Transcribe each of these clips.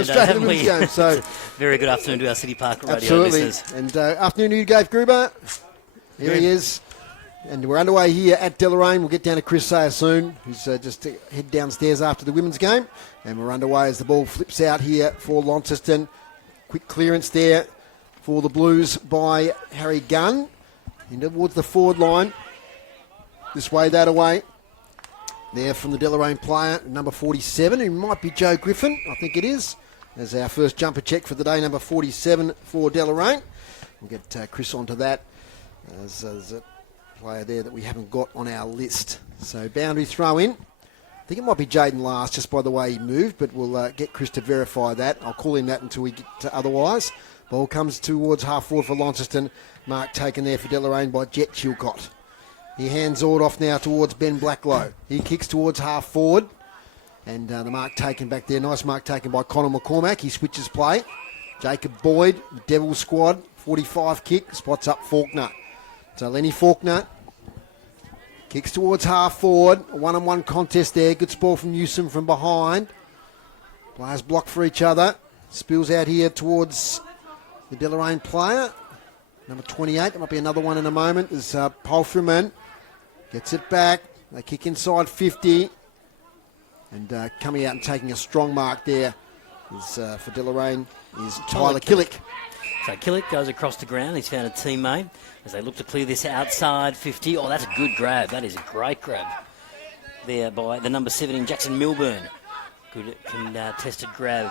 Australian Women's game. So very good afternoon to our City Park radio listeners. And afternoon to you, Dave Gruber. Here he is. And we're underway here at Deloraine. We'll get down to Chris Sayer soon, who's just to head downstairs after the women's game. And we're underway as the ball flips out here for Launceston. Quick clearance there for the Blues by Harry Gunn. In towards the forward line. This way, that away. There from the Deloraine player, number 47, who might be Joe Griffin, I think it is. As our first jumper check for the day, number 47 for Deloraine. We'll get Chris onto that as a player there that we haven't got on our list. So boundary throw in. I think it might be Jaden Last just by the way he moved, but we'll get Chris to verify that. I'll call him that until we get to otherwise. Ball comes towards half forward for Launceston. Mark taken there for Deloraine by Jet Chilcott. He hands it off now towards Ben Blacklow. He kicks towards half forward. And the mark taken back there. Nice mark taken by Connor McCormack. He switches play. Jacob Boyd, Devil squad, 45 kick, spots up Faulkner. So Lenny Faulkner kicks towards half forward. A one-on-one contest there. Good ball from Newsom from behind. Players block for each other. Spills out here towards the Deloraine player. Number 28. There might be another one in a moment. Is Polfreman. Gets it back. They kick inside 50. And coming out and taking a strong mark there is for Deloraine is Tyler Killick. So Killick goes across the ground. He's found a teammate as they look to clear this outside 50. Oh, that's a good grab. That is a great grab there by the number 7 in Jackson Milburn. Good contested grab.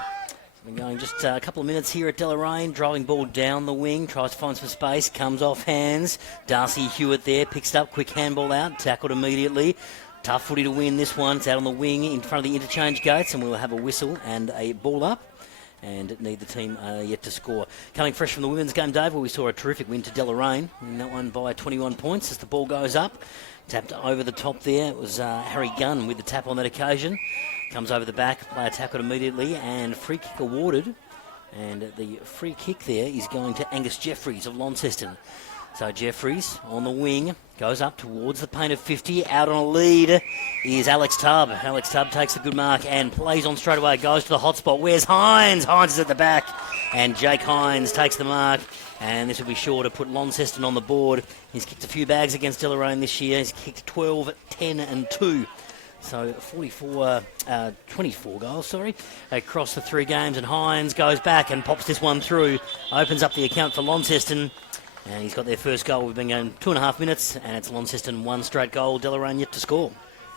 Been going just a couple of minutes here at Deloraine. Driving ball down the wing. Tries to find some space. Comes off hands. Darcy Hewitt there. Picks it up. Quick handball out. Tackled immediately. Tough footy to win this one. It's out on the wing in front of the interchange gates, and we'll have a whistle and a ball up. And neither team yet to score. Coming fresh from the women's game, Dave, where we saw a terrific win to Deloraine. And that one by 21 points as the ball goes up. Tapped over the top there. It was Harry Gunn with the tap on that occasion. Comes over the back. Player tackled immediately and free kick awarded. And the free kick there is going to Angus Jeffries of Launceston. So Jeffries on the wing, goes up towards the paint of 50. Out on a lead is Alex Tubb. Alex Tubb takes a good mark and plays on straight away. Goes to the hot spot. Where's Hines? Hines is at the back. And Jake Hines takes the mark. And this will be sure to put Launceston on the board. He's kicked a few bags against Deloraine this year. He's kicked 12, 10 and 2. So 24 goals, across the 3 games. And Hines goes back and pops this one through. Opens up the account for Launceston. And he's got their first goal. We've been going 2.5 minutes, and it's Launceston 1 straight goal. Deloraine yet to score.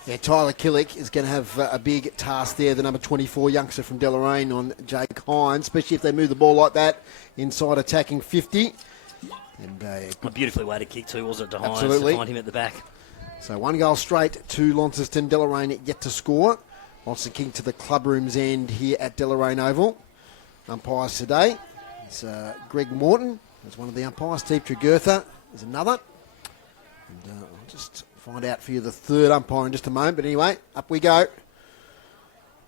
Yeah, Tyler Killick is going to have a big task there, the number 24 youngster from Deloraine on Jake Hines, especially if they move the ball like that inside attacking 50. And a beautifully weighted kick too, was it, to Hines? Absolutely. To find him at the back. So 1 goal straight to Launceston. Deloraine yet to score. Launceston kicking to the club room's end here at Deloraine Oval. Umpires today. It's Greg Morton. There's one of the umpires. Steve Tregurtha is another. And I'll just find out for you the third umpire in just a moment. But anyway, up we go.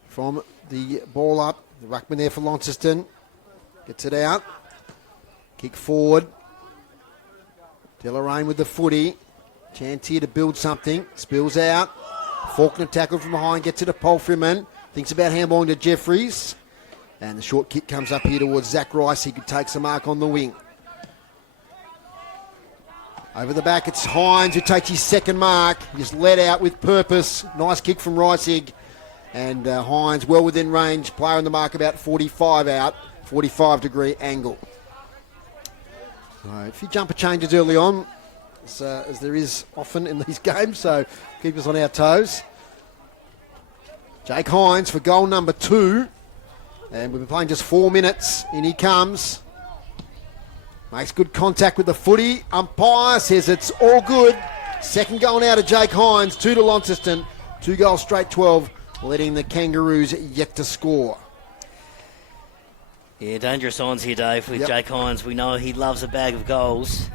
From the ball up. The ruckman there for Launceston. Gets it out. Kick forward. Deloraine with the footy. Chance here to build something. Spills out. Faulkner tackled from behind. Gets it to Polfreman. Thinks about handballing to Jeffries. And the short kick comes up here towards Zach Rice. He could take some mark on the wing. Over the back, it's Hines who takes his second mark. Just let out with purpose. Nice kick from Reisig. And Hines well within range. Player on the mark about 45 out. 45-degree angle. So a few jumper changes early on, as there is often in these games. So keep us on our toes. Jake Hines for goal number 2. And we've been playing just 4 minutes. In he comes. Makes good contact with the footy. Umpire says it's all good. Second going out of Jake Hines. 2 to Launceston. 2 goals straight 12. Letting the Kangaroos yet to score. Yeah, dangerous signs here, Dave, with Jake Hines. We know he loves a bag of goals.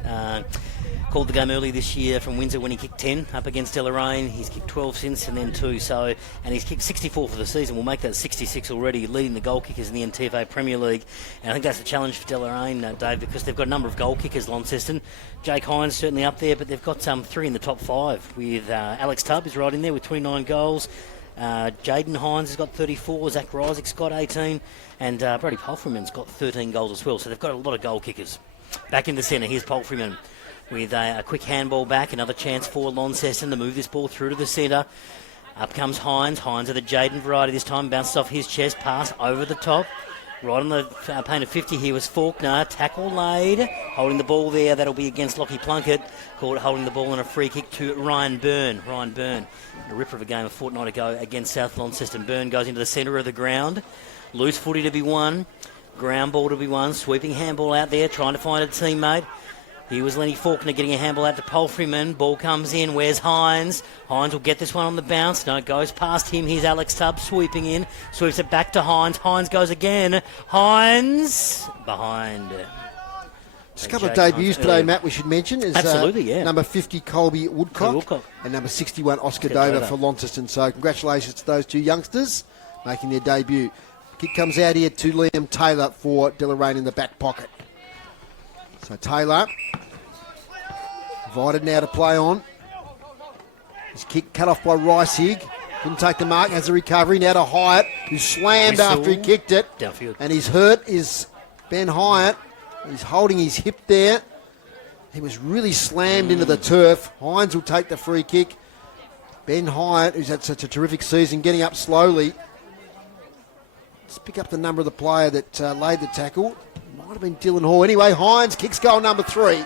Called the game early this year from Windsor when he kicked 10 up against Deloraine. He's kicked 12 since and then 2. And he's kicked 64 for the season. We'll make that 66 already, leading the goal kickers in the NTFA Premier League. And I think that's the challenge for Deloraine, Dave, because they've got a number of goal kickers, Launceston. Jake Hines certainly up there, but they've got 3 in the top 5 with Alex Tubb is right in there with 29 goals. Jaden Hines has got 34, Zach Rysick's got 18, and Brody Palfreyman's got 13 goals as well. So they've got a lot of goal kickers. Back in the centre, here's Palfreyman with a quick handball back. Another chance for Launceston to move this ball through to the centre. Up comes Hines. Hines of the Jaden variety this time. Bounces off his chest. Pass over the top. Right on the paint of 50 here was Faulkner. Tackle laid. Holding the ball there. That'll be against Lockie Plunkett. Called holding the ball on a free kick to Ryan Byrne. Ryan Byrne, a ripper of a game a fortnight ago against South Launceston. Byrne goes into the centre of the ground. Loose footy to be won. Ground ball to be won. Sweeping handball out there. Trying to find a teammate. Here was Lenny Faulkner getting a handball out to Palfreyman. Ball comes in. Where's Hines? Hines will get this one on the bounce. No, it goes past him. Here's Alex Tubbs sweeping in. Sweeps it back to Hines. Hines goes again. Hines behind. Just a couple of debuts today, Matt, we should mention. Is, Absolutely, yeah. Number 50, Colby Woodcock. And number 61, Oscar Dover for Launceston. So congratulations to those two youngsters making their debut. Kick comes out here to Liam Taylor for Deloraine in the back pocket. So Taylor, invited now to play on. His kick cut off by Reisig. Couldn't take the mark, has a recovery. Now to Hyatt, who slammed after he kicked it. Downfield. And his hurt is Ben Hyatt. He's holding his hip there. He was really slammed into the turf. Hines will take the free kick. Ben Hyatt, who's had such a terrific season, getting up slowly. Let's pick up the number of the player that laid the tackle. Might have been Dylan Hall. Anyway, Hines kicks goal number 3.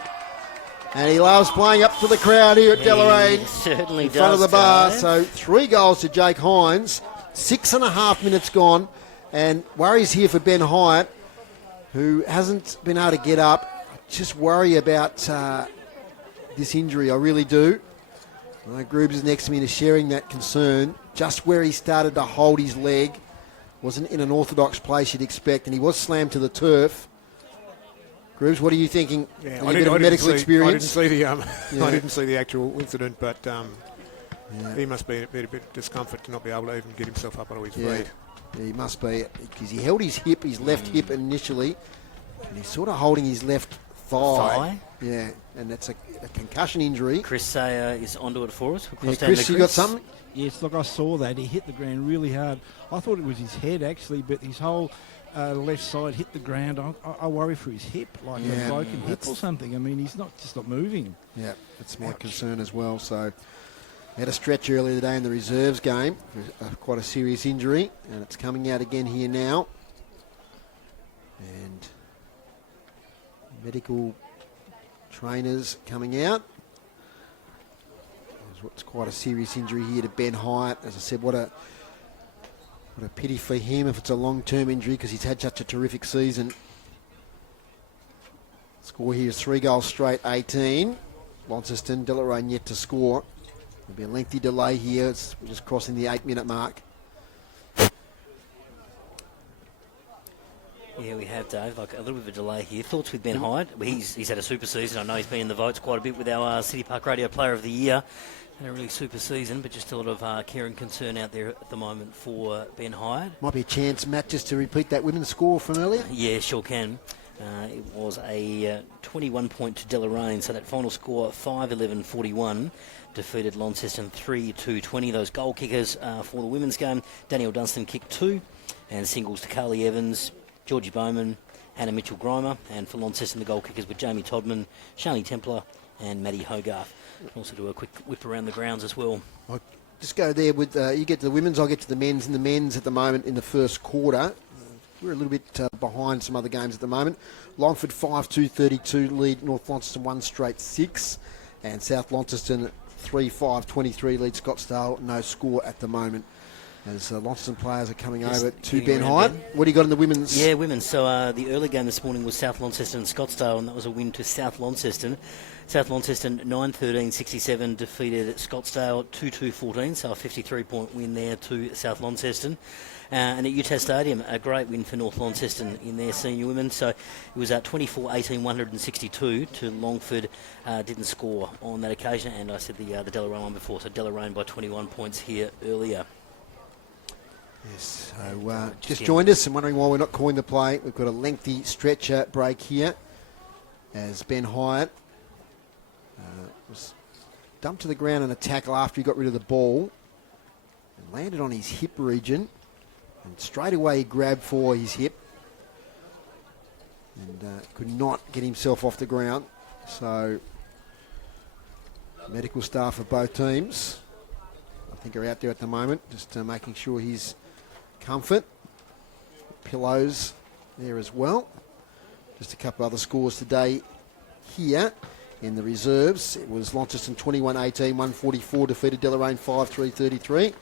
And he loves playing up to the crowd here at Deloraine. Certainly in front does, of the bar. Dave. So 3 goals to Jake Hines. 6.5 minutes gone. And worries here for Ben Hyatt, who hasn't been able to get up. I just worry about this injury. I really do. I know Groobs is next to me and is sharing that concern. Just where he started to hold his leg. Wasn't in an orthodox place you'd expect. And he was slammed to the turf. Groobs, what are you thinking? Yeah, I didn't see the actual incident, but he must be a bit of discomfort to not be able to even get himself up onto his feet. Yeah, he must be, because he held his left hip initially, and he's sort of holding his left thigh. Yeah, and that's a concussion injury. Chris Sayer is onto it for us. Yeah, Chris, you got something? Yes, look, I saw that. He hit the ground really hard. I thought it was his head, actually, but his whole left side hit the ground. I worry for his hip, like a broken hip or something. I mean, he's not moving. Yeah, that's my concern as well. So, he had a stretch earlier today in the reserves game. Quite a serious injury, and it's coming out again here now. And medical trainers coming out. It's quite a serious injury here to Ben Hyatt. As I said, what a pity for him if it's a long-term injury, because he's had such a terrific season. Score here is 3 goals straight, 18. Launceston, Deloraine yet to score. There'll be a lengthy delay here. We're just crossing the 8-minute mark. Yeah, we have, Dave. Like a little bit of a delay here. Thoughts with Ben Hyatt? He's had a super season. I know he's been in the votes quite a bit with our City Park Radio Player of the Year. Had a really super season, but just a lot of care and concern out there at the moment for Ben Hyatt. Might be a chance, Matt, just to repeat that women's score from earlier. Yeah, sure can. It was a 21 point to Deloraine, so that final score 5-11-41 defeated Launceston 3-2-20. Those goal kickers for the women's game: Danielle Dunstan kicked 2, and singles to Carly Evans, Georgie Bowman, Hannah Mitchell-Grimer, and for Launceston the goal kickers were Jamie Todman, Shani Templar, and Maddie Hogarth. Also do a quick whip around the grounds as well. I'll just go there with you get to the women's, I'll get to the men's. In the men's at the moment in the first quarter, we're a little bit behind some other games at the moment. Longford 5-2-32 lead North Launceston 1 straight 6, and South Launceston 3-5-23 lead Scottsdale, no score at the moment. As Launceston players are coming over to Ben Hyatt. What do you got in the women's? Yeah, women's. So the early game this morning was South Launceston and Scottsdale, and that was a win to South Launceston. South Launceston 9-13-67 defeated Scottsdale 2-2-14, so a 53-point win there to South Launceston. And at Utah Stadium, a great win for North Launceston in their senior women. So it was 24-18-162 to Longford. Didn't score on that occasion, and I said the Deloraine one before, so Deloraine by 21 points here earlier. Yes, so just joined us and wondering why we're not calling the play. We've got a lengthy stretcher break here as Ben Hyatt was dumped to the ground in a tackle after he got rid of the ball. And landed on his hip region, and straight away he grabbed for his hip and could not get himself off the ground. So medical staff of both teams, I think, are out there at the moment, just making sure he's comfort. Pillows there as well. Just a couple other scores today here in the reserves. It was Launceston 21-18, 144 defeated Deloraine 5-3-33.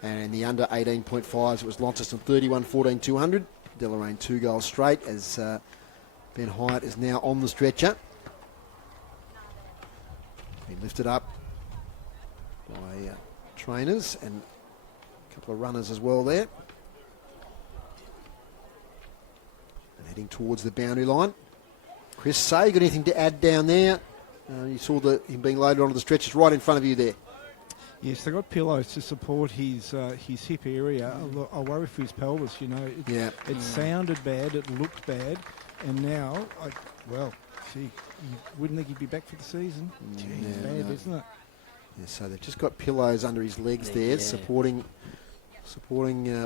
And in the under 18.5s, it was Launceston 31-14, 200. Deloraine 2 goals straight as Ben Hyatt is now on the stretcher. Been lifted up by trainers and a couple of runners as well there. And heading towards the boundary line. Chris Say, got anything to add down there? You saw him being loaded onto the stretchers right in front of you there. Yes, they got pillows to support his hip area. I worry for his pelvis. It sounded bad, it looked bad, and now, you wouldn't think he'd be back for the season. It's bad, isn't it? Yeah, so they've just got pillows under his legs there, supporting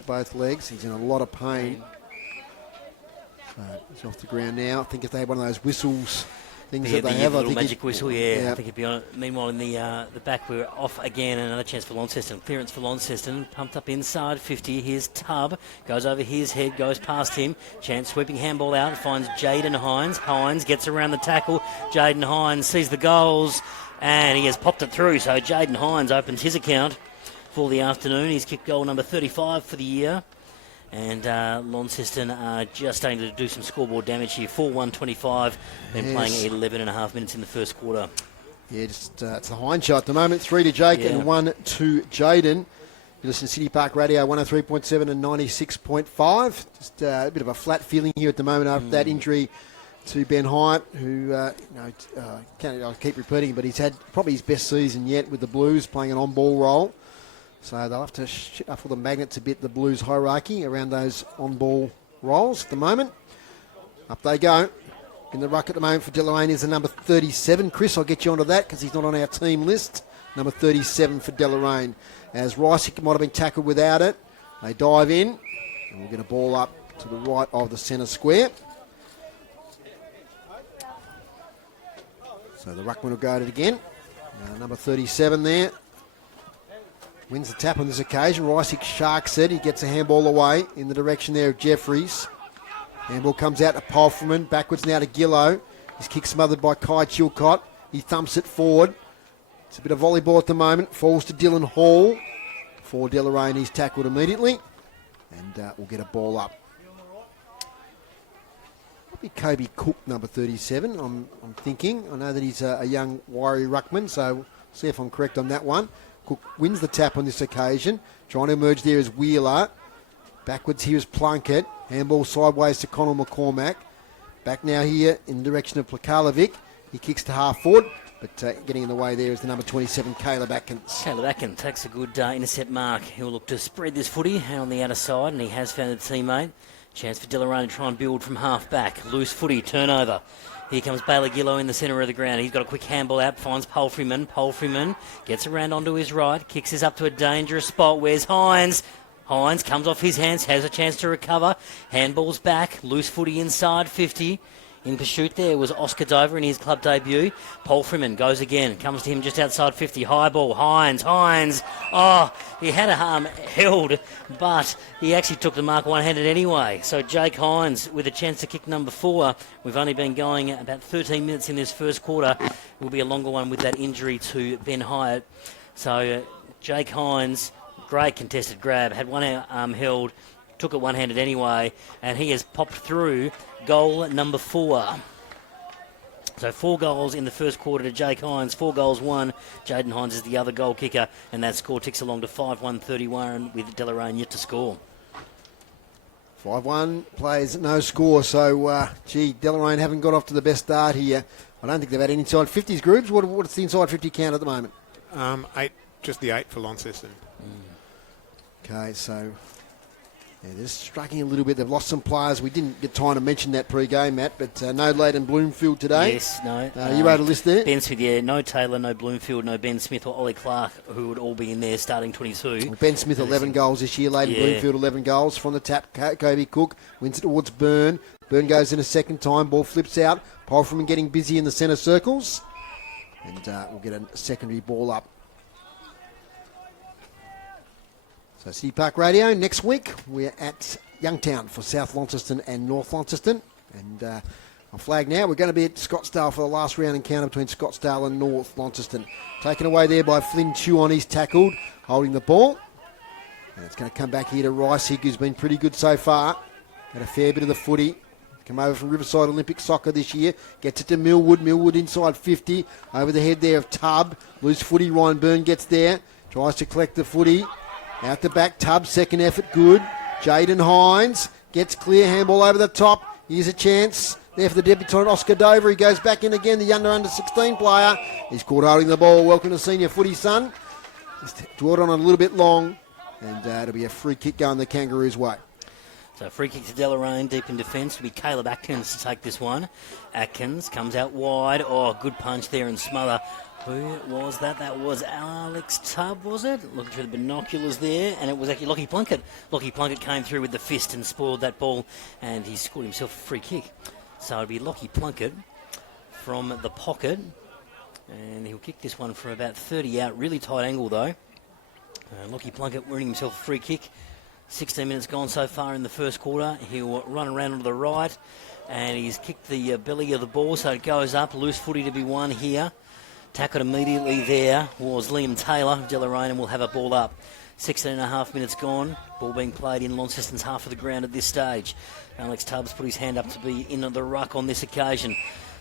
both legs. He's in a lot of pain. He's off the ground now. I think if they had one of those whistles things that they have, I think magic whistle, I think he'd be on it. Meanwhile, in the back, we're off again. Another chance for Launceston. Clearance for Launceston. Pumped up inside 50. Here's Tubb. Goes over his head, goes past him. Chance sweeping handball out. Finds Jaden Hines. Hines gets around the tackle. Jaden Hines sees the goals, and he has popped it through. So Jaden Hines opens his account for the afternoon. He's kicked goal number 35 for the year. And Launceston are just starting to do some scoreboard damage here. 4-1-25. Been playing 11 and a half minutes in the first quarter. Yeah, just it's the Hines show at the moment. 3 to Jake and 1 to Jaden. You listen to City Park Radio 103.7 and 96.5. Just a bit of a flat feeling here at the moment after that injury to Ben Hyatt, who I'll keep repeating, but he's had probably his best season yet with the Blues, playing an on-ball role. So they'll have to shuffle the magnets a bit, the Blues hierarchy, around those on-ball roles at the moment. Up they go. In the ruck at the moment for Deloraine is the number 37. Chris, I'll get you onto that because he's not on our team list. Number 37 for Deloraine. As Rice might have been tackled without it. They dive in, and we'll get a ball up to the right of the centre square. So the ruckman will go at it again. Number 37 there. Wins the tap on this occasion. Rice sharks it. He gets a handball away in the direction there of Jeffries. Handball comes out to Polfreman. Backwards now to Gillow. His kick smothered by Kai Chilcott. He thumps it forward. It's a bit of volleyball at the moment. Falls to Dylan Hall. For Deloraine, he's tackled immediately. And we'll get a ball up. Might be Kobe Cook, number 37, I'm thinking. I know that he's a young wiry ruckman, so we'll see if I'm correct on that one. Cook wins the tap on this occasion. Trying to emerge there is Wheeler. Backwards here is Plunkett. Handball sideways to Connell McCormack. Back now here in the direction of Plakalovic. He kicks to half forward, but getting in the way there is the number 27, Caleb Atkins. Caleb Atkins takes a good intercept mark. He'll look to spread this footy on the outer side, and he has found a teammate. Chance for Deloraine to try and build from half back. Loose footy, turnover. Here comes Baylor Gillow in the centre of the ground. He's got a quick handball out, finds Polfreman. Polfreman gets around onto his right, kicks this up to a dangerous spot. Where's Hines? Hines comes off his hands, has a chance to recover. Handball's back, loose footy inside 50. In pursuit there was Oscar Dover in his club debut. Paul Freeman goes again, comes to him just outside 50. High ball, Hines. Oh, he had a arm held, but he actually took the mark one-handed anyway. So Jake Hines with a chance to kick number 4. We've only been going about 13 minutes in this first quarter. It will be a longer one with that injury to Ben Hyatt. So Jake Hines, great contested grab, had one arm held, took it one-handed anyway, and he has popped through goal number 4. So 4 goals in the first quarter to Jake Hines, 4 goals, 1. Jaden Hines is the other goal kicker, and that score ticks along to 5-1-31 with Deloraine yet to score. 5-1 plays no score, so Deloraine haven't got off to the best start here. I don't think they've had any inside 50s groups. What's the inside 50 count at the moment? 8, just the 8 for Launceston. Okay, so Yeah, they're just struggling a little bit. They've lost some players. We didn't get time to mention that pre-game, Matt, but no Leighton Bloomfield today. Yes, no. You wrote a list there? Ben Smith, yeah. No Taylor, no Bloomfield, no Ben Smith or Ollie Clark, who would all be in there starting 22. Well, Ben Smith, 11 goals this year. Leighton Bloomfield, 11 goals. From the tap, Kobe Cook wins it towards Byrne. Byrne goes in a second time. Ball flips out. Polfram getting busy in the centre circles. And we'll get a secondary ball up. So City Park Radio, next week we're at Youngtown for South Launceston and North Launceston. And on flag now, we're going to be at Scottsdale for the last round encounter between Scottsdale and North Launceston. Taken away there by Flynn Chew on his tackled, holding the ball. And it's going to come back here to Riceig, who's been pretty good so far. Had a fair bit of the footy. Come over from Riverside Olympic Soccer this year. Gets it to Millwood. Millwood inside 50. Over the head there of Tubb. Loose footy. Ryan Byrne gets there. Tries to collect the footy. Out the back. Tubb. Second effort. Good. Jaden Hines. Gets clear. Handball over the top. Here's a chance. There for the debutant Oscar Dover. He goes back in again. The under 16 player. He's caught holding the ball. Welcome to senior footy, son. Just dwelled on it a little bit long. And it'll be a free kick going the Kangaroos' way. So free kick to Deloraine, deep in defence. It'll be Caleb Atkins to take this one. Atkins comes out wide. Oh, good punch there and smother. Who was that? That was Alex Tubb, was it? Looking through the binoculars there, and it was actually Lockie Plunkett. Lockie Plunkett came through with the fist and spoiled that ball, and he scored himself a free kick. So it'll be Lockie Plunkett from the pocket, and he'll kick this one from about 30 out. Really tight angle, though. Lockie Plunkett winning himself a free kick. 16 minutes gone so far in the first quarter. He'll run around to the right, and he's kicked the belly of the ball, so it goes up. Loose footy to be won here. Tackled immediately there was Liam Taylor of Deloraine, and will have a ball up. 16 and a half minutes gone. Ball being played in Launceston's half of the ground at this stage. Alex Tubbs put his hand up to be in the ruck on this occasion.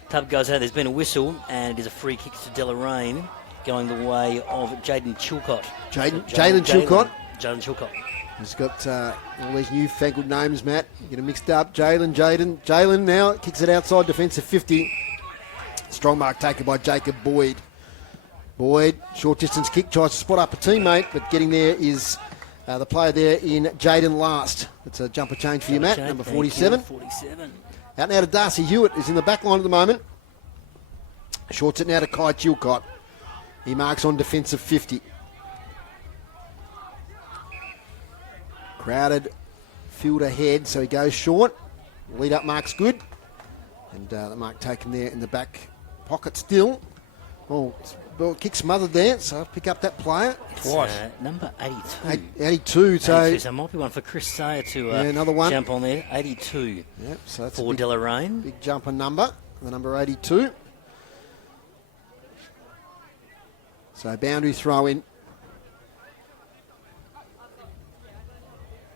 Tubb goes out. There's been a whistle, and it is a free kick to Deloraine, going the way of Jaden Chilcott. Jalen Chilcott. Jaden Chilcott. He's got all these newfangled names, Matt. Get them mixed up. Jalen now kicks it outside defensive 50. Strong mark taken by Jacob Boyd. Boyd, short distance kick, tries to spot up a teammate, but getting there is the player there in Jaden Last. It's a jumper change for you, Matt, number 47. 47. Out now to Darcy Hewitt, who's in the back line at the moment. Shorts it now to Kai Chilcott. He marks on defensive 50. Crowded field ahead, so he goes short. Lead up mark's good. And the mark taken there in the back pocket still. Oh, kick smothered there, so I'll pick up that player twice. Number 82. 82, so... 82, so it might be one for Chris Sayer to another one. Jump on there. 82 yep, so that's for Deloraine. Big jumper number, the number 82. So boundary throw in.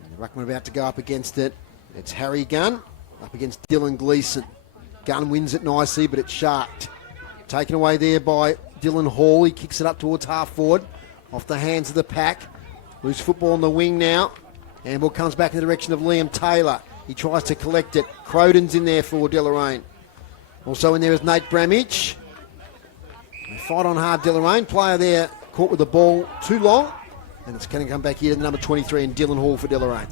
And the ruckman about to go up against it. It's Harry Gunn up against Dylan Gleeson. Gunn wins it nicely, but it's sharked. Taken away there by Dylan Hall. He kicks it up towards half forward. Off the hands of the pack. Loose football on the wing now. Handball comes back in the direction of Liam Taylor. He tries to collect it. Croden's in there for Deloraine. Also in there is Nate Bramage. They fight on hard, Deloraine. Player there caught with the ball too long. And it's going to come back here to the number 23 and Dylan Hall for Deloraine.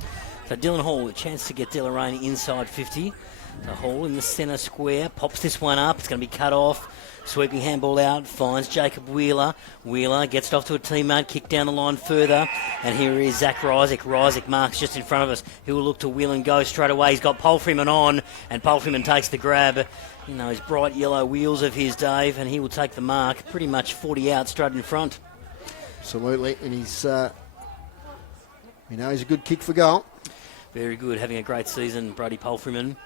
So Dylan Hall, a chance to get Deloraine inside 50. The Hall in the centre square, pops this one up. It's going to be cut off. Sweeping handball out, finds Jacob Wheeler. Wheeler gets it off to a teammate, kick down the line further. And here is Zach Rysick. Rysick marks just in front of us. He will look to wheel and go straight away. He's got Polfreeman on, and Polfreeman takes the grab. You know, his bright yellow wheels of his, Dave, and he will take the mark. Pretty much 40 out, straight in front. Absolutely, and he's, he's a good kick for goal. Very good, having a great season, Brody Polfreeman.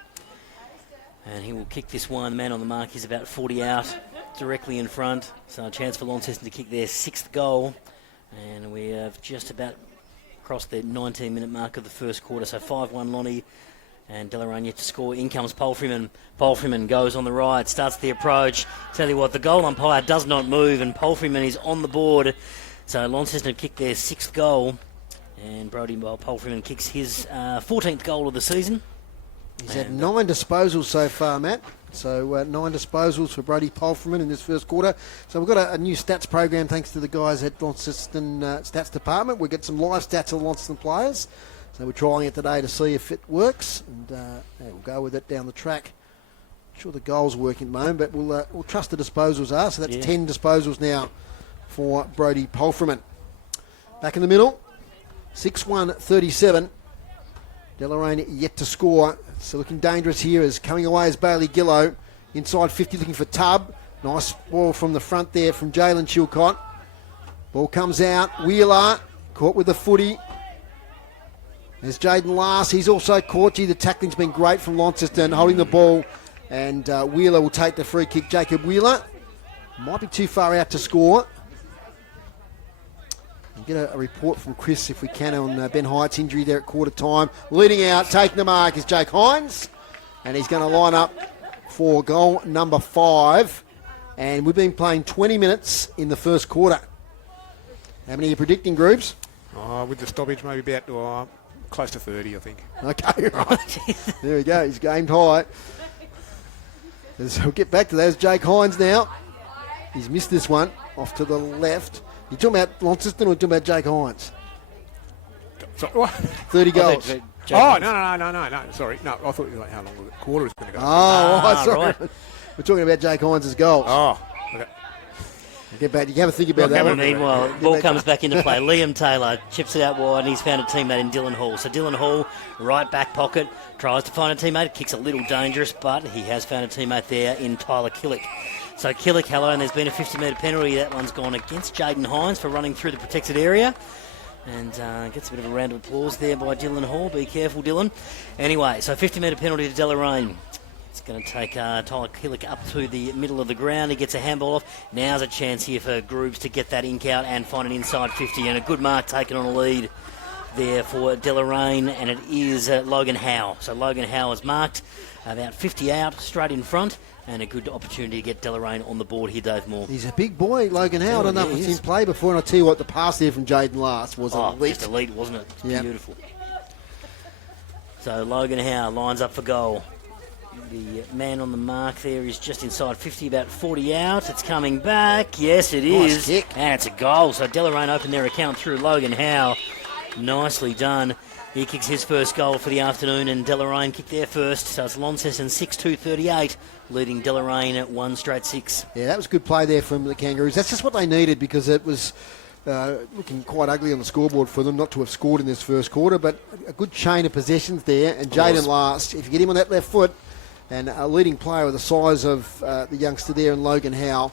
And he will kick this one. The man on the mark is about 40 out, directly in front. So a chance for Launceston to kick their 6th goal. And we have just about crossed the 19-minute mark of the first quarter. So 5-1 Lonnie and Deloraine yet to score. In comes Polfreeman. Polfreeman goes on the right, starts the approach. Tell you what, the goal umpire does not move, and Polfreeman is on the board. So Launceston have kicked their 6th goal. And Brody Polfreeman kicks his 14th goal of the season. He's had 9 disposals so far, Matt. So 9 disposals for Brody Polfreeman in this first quarter. So we've got a new stats program thanks to the guys at Launceston Stats Department. We've got some live stats of the Launceston players. So we're trying it today to see if it works, and we'll go with it down the track. Not sure the goal's working at the moment, but we'll trust the disposals are. So that's 10 disposals now for Brodie Polframan. Back in the middle, 6-1-37. Deloraine yet to score. So looking dangerous here as coming away is Bailey Gillow. Inside 50 looking for Tubb. Nice ball from the front there from Jalen Chilcott. Ball comes out. Wheeler caught with the footy. There's Jaden Last. He's also caught. Gee, the tackling's been great from Launceston, holding the ball. And Wheeler will take the free kick. Jacob Wheeler might be too far out to score. We'll get a report from Chris, if we can, on Ben Hyatt's injury there at quarter time. Leading out, taking the mark is Jake Hines. And he's going to line up for goal number 5. And we've been playing 20 minutes in the first quarter. How many are you predicting, Groups? With the stoppage, maybe about close to 30, I think. Okay, right. There we go. He's gamed high. So we'll get back to that. There's Jake Hines now. He's missed this one off to the left. You talking about Launceston or you talking about Jake Hines? So, what? 30 goals. No. Sorry. No, I thought you were like how long the quarter was going to go. Sorry. Right. We're talking about Jake Hines' goals. Oh, okay. Get back. You can have a think about that one. Meanwhile, ball comes back into play. Liam Taylor chips it out wide, and he's found a teammate in Dylan Hall. So Dylan Hall, right back pocket, tries to find a teammate. Kicks a little dangerous, but he has found a teammate there in Tyler Killick. So Killick, hello, and there's been a 50-metre penalty. That one's gone against Jaden Hines for running through the protected area. And gets a bit of a round of applause there by Dylan Hall. Be careful, Dylan. Anyway, so 50-metre penalty to Deloraine. It's going to take Tyler Killick up to the middle of the ground. He gets a handball off. Now's a chance here for Grooves to get that ink out and find an inside 50. And a good mark taken on a lead there for Deloraine. And it is Logan Howe. So Logan Howe is marked about 50 out, straight in front. And a good opportunity to get Deloraine on the board here, Dave Moore. He's a big boy, Logan Howe. I don't know if he's in play before. And I'll tell you what, the pass there from Jaden Last was elite. Just elite, wasn't it? Yeah. Beautiful. So Logan Howe lines up for goal. The man on the mark there is just inside 50, about 40 out. It's coming back. Yes, it is. Nice kick. And it's a goal. So Deloraine opened their account through Logan Howe. Nicely done. He kicks his first goal for the afternoon, and Deloraine kicked their first. So it's Launceston 6-2-38, leading Deloraine at 1-6. Yeah, that was good play there from the Kangaroos. That's just what they needed, because it was looking quite ugly on the scoreboard for them not to have scored in this first quarter, but a good chain of possessions there. And Jaden Last, if you get him on that left foot, and a leading player with the size of the youngster there in Logan Howe.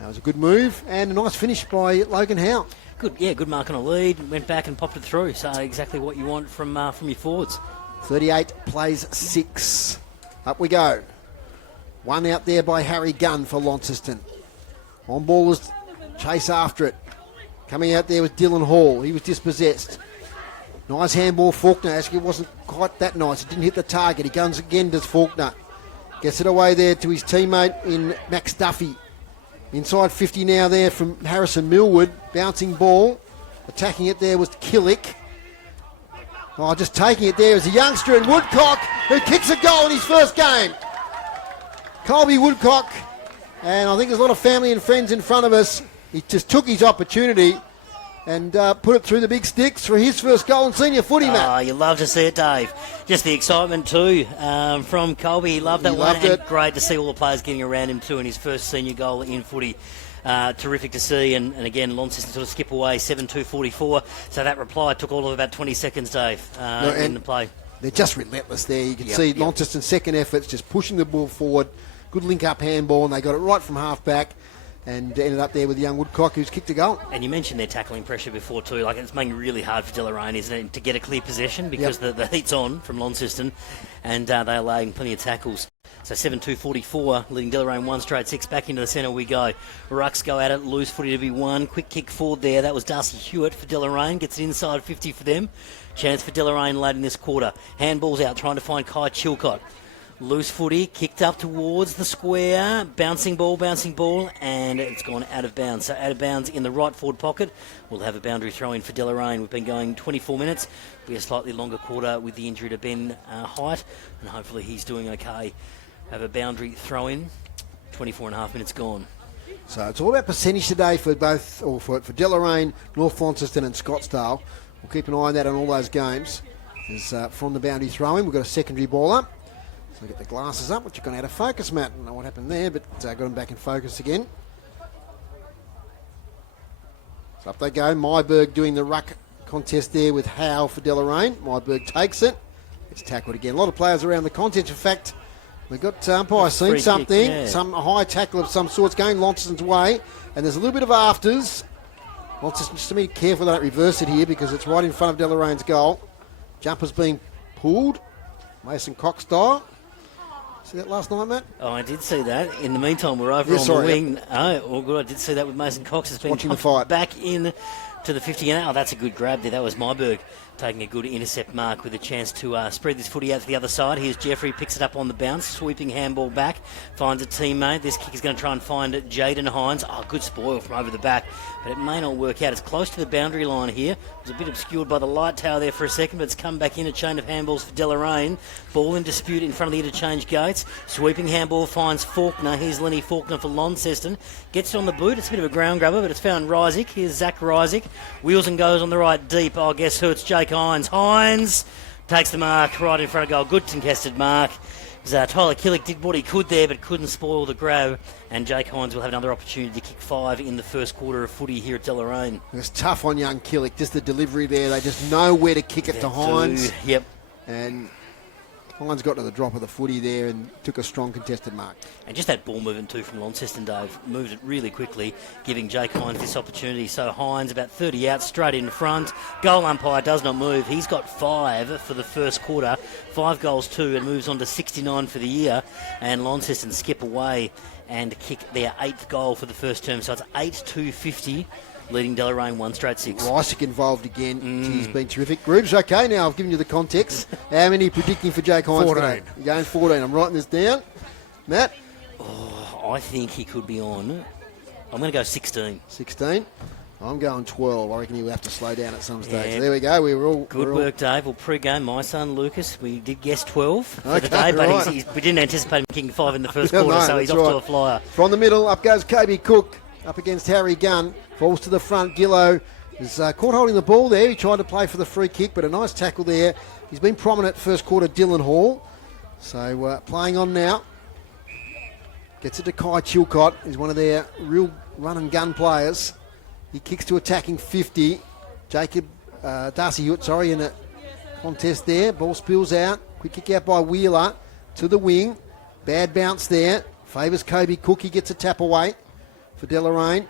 That was a good move and a nice finish by Logan Howe. Good mark on a lead. Went back and popped it through. So exactly what you want from your forwards. 38 plays 6. Up we go. One out there by Harry Gunn for Launceston. On ball is chase after it. Coming out there was Dylan Hall. He was dispossessed. Nice handball, Faulkner. Actually, it wasn't quite that nice. It didn't hit the target. He guns again, does Faulkner. Gets it away there to his teammate in Max Duffy. Inside 50 now there from Harrison Millwood. Bouncing ball. Attacking it there was Killick. Just taking it there is a youngster in Woodcock, who kicks a goal in his first game. Colby Woodcock. And I think there's a lot of family and friends in front of us. He just took his opportunity and put it through the big sticks for his first goal in senior footy, Matt. You love to see it, Dave. Just the excitement too from Colby. He loved that one. And great to see all the players getting around him too in his first senior goal in footy. Terrific to see. And again, Launceston sort of skip away, 7-2-44. So that reply took all of about 20 seconds, Dave, in the play. They're just relentless there. You can see Launceston's second efforts just pushing the ball forward. Good link-up handball, and they got it right from half-back. And ended up there with young Woodcock, who's kicked a goal. And you mentioned their tackling pressure before too. Like, it's making it really hard for Deloraine, isn't it, to get a clear possession because the heat's on from Launceston, and they're laying plenty of tackles. So 7-2-44, leading Deloraine 1-6. Back into the centre we go. Rucks go at it, loose footy to be won. Quick kick forward there. That was Darcy Hewitt for Deloraine. Gets it inside 50 for them. Chance for Deloraine late in this quarter. Handballs out, trying to find Kai Chilcott. Loose footy, kicked up towards the square, bouncing ball, and it's gone out of bounds. So out of bounds in the right forward pocket. We'll have a boundary throw-in for Deloraine. We've been going 24 minutes. Be a slightly longer quarter with the injury to Ben Hyatt, and hopefully he's doing okay. Have a boundary throw-in. 24 and a half minutes gone. So it's all about percentage today for both, or for Deloraine, North Launceston and Scottsdale. We'll keep an eye on that on all those games. is from the boundary throw-in. We've got a secondary ball up. So get the glasses up, which have gone out of focus, Matt. I don't know what happened there, but got them back in focus again. So up they go. Myberg doing the ruck contest there with Howe for Deloraine. Myberg takes it. It's tackled again. A lot of players around the contest. In fact, we've got umpire seen Free something. kick, yeah. Some high tackle of some sorts going Launceston's way. And there's a little bit of afters. Launceston just to be careful they don't reverse it here because it's right in front of Deloraine's goal. Jumper's being pulled. Mason Cox style. See that last night, Matt? Oh, I did see that. In the meantime, we're over on the wing. Oh, all good. I did see that with Mason Cox. Has been watching the fight back in to the 50. Oh, that's a good grab there. That was Myberg taking a good intercept mark with a chance to spread this footy out to the other side. Here's Jeffrey, picks it up on the bounce, sweeping handball back, finds a teammate. This kick is going to try and find Jaden Hines. Oh, good spoil from over the back, but it may not work out. It's close to the boundary line here. It was a bit obscured by the light tower there for a second, but it's come back in a chain of handballs for Deloraine. Ball in dispute in front of the interchange gates. Sweeping handball finds Faulkner. Here's Lenny Faulkner for Launceston. Gets it on the boot. It's a bit of a ground grabber, but it's found Rysick. Here's Zach Rysick. Wheels and goes on the right deep. Oh, guess who? It's Jake Hines. Hines takes the mark right in front of goal. Good contested mark. Tyler Killick did what he could there, but couldn't spoil the grab. And Jake Hines will have another opportunity to kick 5 in the first quarter of footy here at Deloraine. It's tough on young Killick. Just the delivery there. They just know where to kick it to Hines. Yep. And Hines got to the drop of the footy there and took a strong contested mark. And just that ball movement too from Launceston, Dave. Moved it really quickly, giving Jake Hines this opportunity. So Hines about 30 out, straight in front. Goal umpire does not move. He's got 5 for the first quarter. 5 goals, 2, and moves on to 69 for the year. And Launceston skip away and kick their 8th goal for the first term. So it's 8-2-50. Leading Deloraine 1 straight 6. Rysick involved again. He's been terrific. Group's okay now. I've given you the context. How many are you predicting for Jake Hines 14. today? You're going 14. I'm writing this down. Matt? Oh, I think he could be on. I'm going to go 16. 16. I'm going 12. I reckon he'll have to slow down at some stage. Yeah. So there we go. Good work, Dave. Well, pre-game, my son Lucas, we did guess 12 for Okay, the day, but right. we didn't anticipate him kicking 5 in the first Yeah, quarter, no, so he's that's off right. to a flyer. From the middle, up goes Kobe Cook. Up against Harry Gunn. Falls to the front. Gillo is caught holding the ball there. He tried to play for the free kick, but a nice tackle there. He's been prominent first quarter, Dylan Hall. So playing on now. Gets it to Kai Chilcott. He's one of their real run and gun players. He kicks to attacking 50. Darcy Hewitt, in a contest there. Ball spills out. Quick kick out by Wheeler to the wing. Bad bounce there. Favours Kobe Cook. He gets a tap away for Deloraine.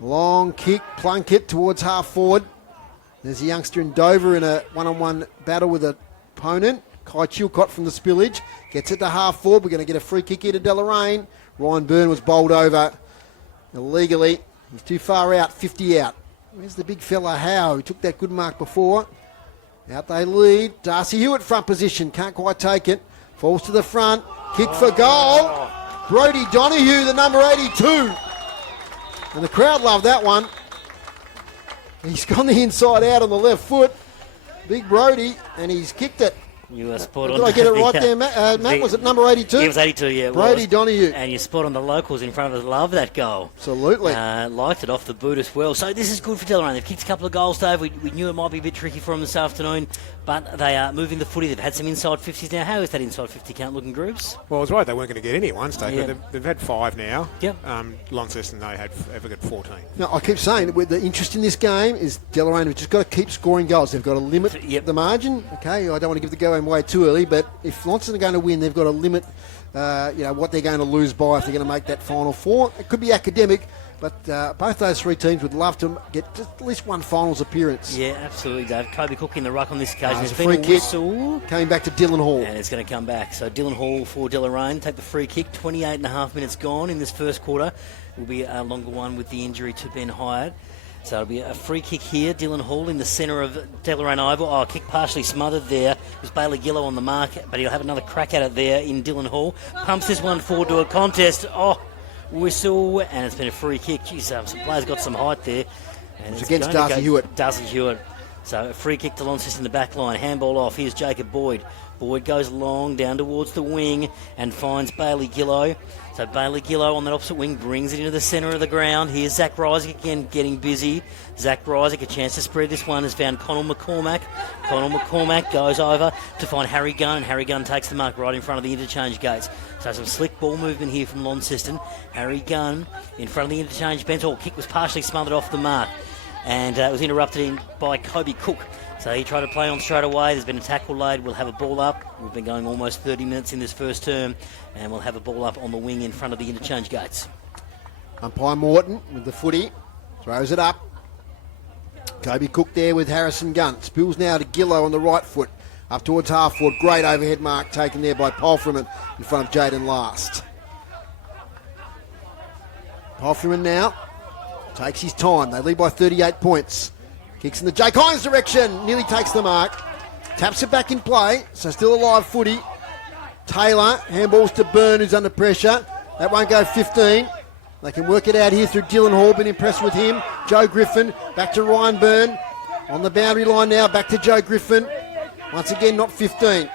Long kick, Plunkett towards half forward. There's a youngster in Dover in a one-on-one battle with an opponent. Kai Chilcott from the spillage. Gets it to half forward. We're going to get a free kick here to Deloraine. Ryan Byrne was bowled over illegally. He's too far out, 50 out. Where's the big fella Howe, who took that good mark before? Out they lead. Darcy Hewitt front position. Can't quite take it. Falls to the front. Kick for goal. Brodie Donoghue, the number 82. And the crowd loved that one. He's gone the inside out on the left foot. Big Brodie, and he's kicked it. You were spot on. Did I get it right there, Matt? Matt, was it number 82? It was 82, yeah. Brodie Donoghue. And you spot on the locals in front of us. Love that goal. Absolutely. Liked it off the boot as well. So this is good for Deloraine. They've kicked a couple of goals, Dave. We knew it might be a bit tricky for them this afternoon, but they are moving the footy. They've had some inside 50s now. How is that inside 50 count looking, Groups? Well, I was right. They weren't going to get any at one stage, Yeah. but they've had 5 now. Yep. Launceston, they have got 14. Now, I keep saying that the interest in this game is Deloraine have just got to keep scoring goals. They've got to limit Yep. the margin. Okay, I don't want to give the game away too early, but if Launceston are going to win, they've got to limit what they're going to lose by if they're going to make that final 4. It could be academic, but both those 3 teams would love to get just at least one finals appearance. Yeah, absolutely, Dave. Kobe Cook in the ruck on this occasion. It's It's a been free a kick. whistle. Coming back to Dylan Hall. And it's going to come back. So Dylan Hall for Deloraine. Take the free kick. 28 and a half minutes gone in this first quarter. Will be a longer one with the injury to Ben Hyatt. So it'll be a free kick here. Dylan Hall in the centre of Deloraine Oval. Oh, kick partially smothered there. It was Bailey Gillow on the mark, but he'll have another crack at it there in Dylan Hall. Pumps this one forward to a contest. Oh, whistle. And it's been a free kick. Jeez, some players got some height there. And It's against going to Darcy go Hewitt. Darcy Hewitt. So a free kick to Launceston in the back line. Handball off. Here's Jacob Boyd. Boyd goes long down towards the wing and finds Bailey Gillow. So Bailey Gillow on that opposite wing brings it into the centre of the ground. Here's Zach Rysick again getting busy. Zach Rysick, a chance to spread this one, has found Connell McCormack. Connell McCormack goes over to find Harry Gunn, and Harry Gunn takes the mark right in front of the interchange gates. So some slick ball movement here from Launceston. Harry Gunn in front of the interchange bench. Oh, kick was partially smothered off the mark, and it was interrupted by Kobe Cook. So he tried to play on straight away. There's been a tackle laid. We'll have a ball up. We've been going almost 30 minutes in this first term, and we'll have a ball up on the wing in front of the interchange gates. Umpire Morton with the footy. Throws it up. Kobe Cook there with Harrison Gunn. Spills now to Gillow on the right foot. Up towards half forward. Great overhead mark taken there by Polfreman in front of Jaden Last. Polfreman now takes his time. They lead by 38 points. Kicks in the Jake Hines direction. Nearly takes the mark. Taps it back in play. So still a live footy. Taylor. Handballs to Byrne, who's under pressure. That won't go 15. They can work it out here through Dylan Hall. Been impressed with him. Joe Griffin. Back to Ryan Byrne. On the boundary line now. Back to Joe Griffin. Once again, not 15.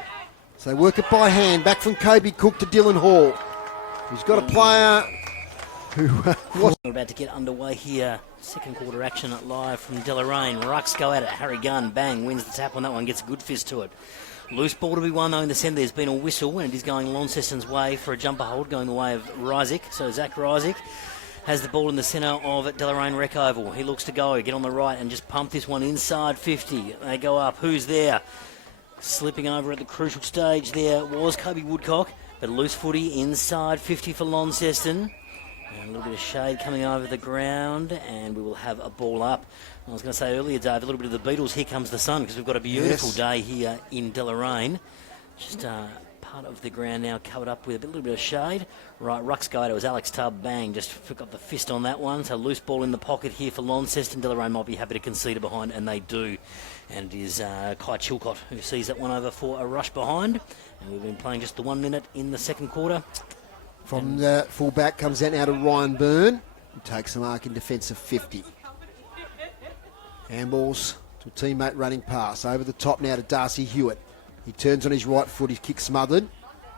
So they work it by hand. Back from Kobe Cook to Dylan Hall. He's got a player who was... We're about to get underway here. Second quarter action live from Deloraine. Rucks go at it. Harry Gunn, bang, wins the tap on that one, gets a good fist to it. Loose ball to be won though in the centre. There's been a whistle and it is going Launceston's way for a jumper hold, going the way of Rysick. So Zach Rysick has the ball in the centre of Deloraine Rec Oval. He looks to go, get on the right and just pump this one inside 50. They go up. Who's there? Slipping over at the crucial stage there was Kobe Woodcock, but loose footy inside 50 for Launceston. And a little bit of shade coming over the ground, and we will have a ball up. I was going to say earlier, Dave, a little bit of the Beatles, Here Comes the Sun, because we've got a beautiful day here in Deloraine. Just part of the ground now covered up with a little bit of shade. Right, Rucks go, it was Alex Tubb, bang, just got the fist on that one. So loose ball in the pocket here for Launceston. Deloraine might be happy to concede it behind, and they do. And it is Kai Chilcott who sees that one over for a rush behind. And we've been playing just the 1 minute in the second quarter. From the full-back comes out now to Ryan Byrne, who takes the mark in defence of 50. Handballs to a teammate running pass. Over the top now to Darcy Hewitt. He turns on his right foot, his kick smothered.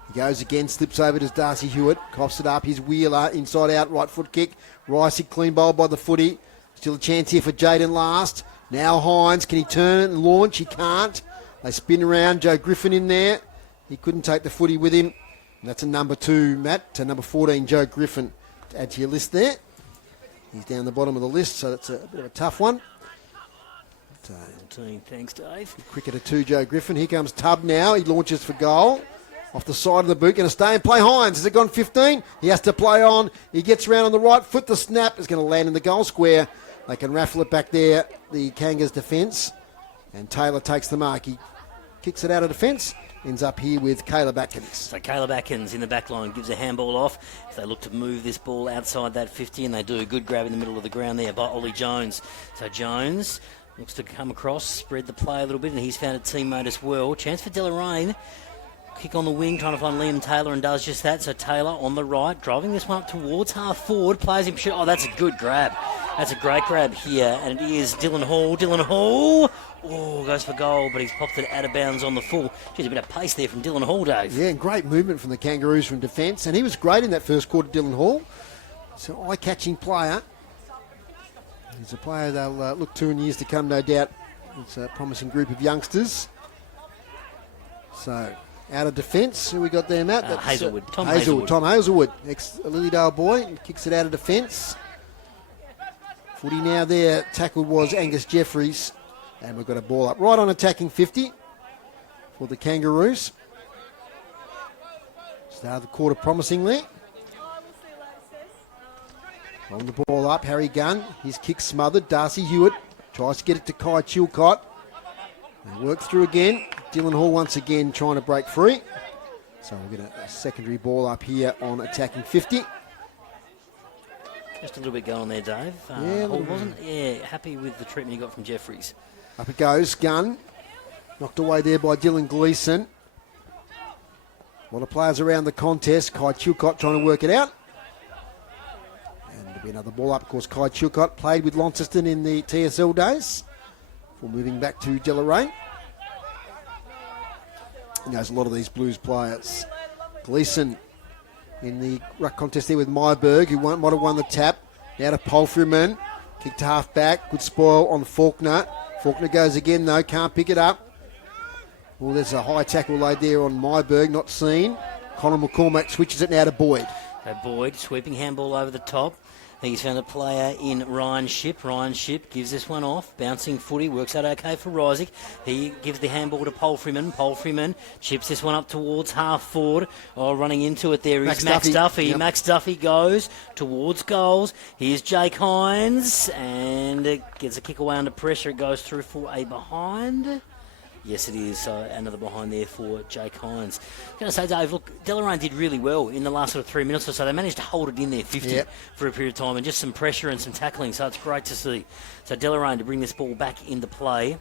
He goes again, slips over to Darcy Hewitt, coughs it up, his Wheeler, inside out, right foot kick. Rysick clean bowl by the footy. Still a chance here for Jaden Last. Now Hines, can he turn it and launch? He can't. They spin around, Joe Griffin in there. He couldn't take the footy with him. And that's a number 2, Matt, to number 14, Joe Griffin, to add to your list there. He's down the bottom of the list, so that's a bit of a tough one. Thanks, Dave. Cricketer 2, Joe Griffin. Here comes Tubb now. He launches for goal. Off the side of the boot, going to stay and play Hines. Has it gone 15? He has to play on. He gets around on the right foot. The snap is going to land in the goal square. They can raffle it back there, the Kangas defence. And Taylor takes the mark. He kicks it out of defence. Ends up here with Caleb Atkins. So Caleb Atkins in the back line gives a handball off. If they look to move this ball outside that 50, and they do a good grab in the middle of the ground there by Ollie Jones. So Jones looks to come across, spread the play a little bit, and he's found a teammate as well. Chance for Deloraine. Kick on the wing, trying to find Liam Taylor, and does just that. So Taylor on the right, driving this one up towards half forward, plays him. Oh, that's a good grab. That's a great grab here, and it is Dylan Hall. Dylan Hall, oh, goes for goal, but he's popped it out of bounds on the full. Geez, a bit of pace there from Dylan Hall, Dave. Yeah, and great movement from the Kangaroos from defence, and he was great in that first quarter, Dylan Hall. So eye-catching player. He's a player they'll look to in years to come, no doubt. It's a promising group of youngsters. So, out of defence, who we got there, Matt? That's Hazelwood. Tom Hazelwood, ex-Lilydale boy, kicks it out of defence. Footy now there, tackled was Angus Jeffries. And we've got a ball up right on attacking 50 for the Kangaroos. Started the quarter promisingly. On the ball up, Harry Gunn. His kick smothered. Darcy Hewitt tries to get it to Kai Chilcott. They work through again. Dylan Hall once again trying to break free. So we'll get a secondary ball up here on attacking 50. Just a little bit going on there, Dave. Hall wasn't happy with the treatment he got from Jeffries. Up it goes, Gunn. Knocked away there by Dylan Gleeson. A lot of players around the contest. Kai Chilcott trying to work it out. And there'll be another ball up. Of course, Kai Chilcott played with Launceston in the TSL days. Before moving back to Deloraine. He knows a lot of these Blues players. Gleeson in the ruck contest there with Myberg, who might have won the tap. Now to Palfreyman. Kick to half back. Good spoil on Faulkner. Faulkner goes again, though. Can't pick it up. Well, there's a high tackle laid there on Myberg. Not seen. Conor McCormack switches it now to Boyd. Boyd, sweeping handball over the top. He's found a player in Ryan Shipp. Ryan Shipp gives this one off. Bouncing footy, works out okay for Rysick. He gives the handball to Palfreyman. Palfreyman chips this one up towards half forward. Oh, running into it there is Max Duffy. Yep. Max Duffy goes towards goals. Here's Jake Hines and gets a kick away under pressure. It goes through for a behind. Yes, it is. So another behind there for Jake Hines. I'm going to say, Dave, look, Deloraine did really well in the last sort of 3 minutes or so. They managed to hold it in there 50 for a period of time and just some pressure and some tackling. So it's great to see. So Deloraine to bring this ball back into play.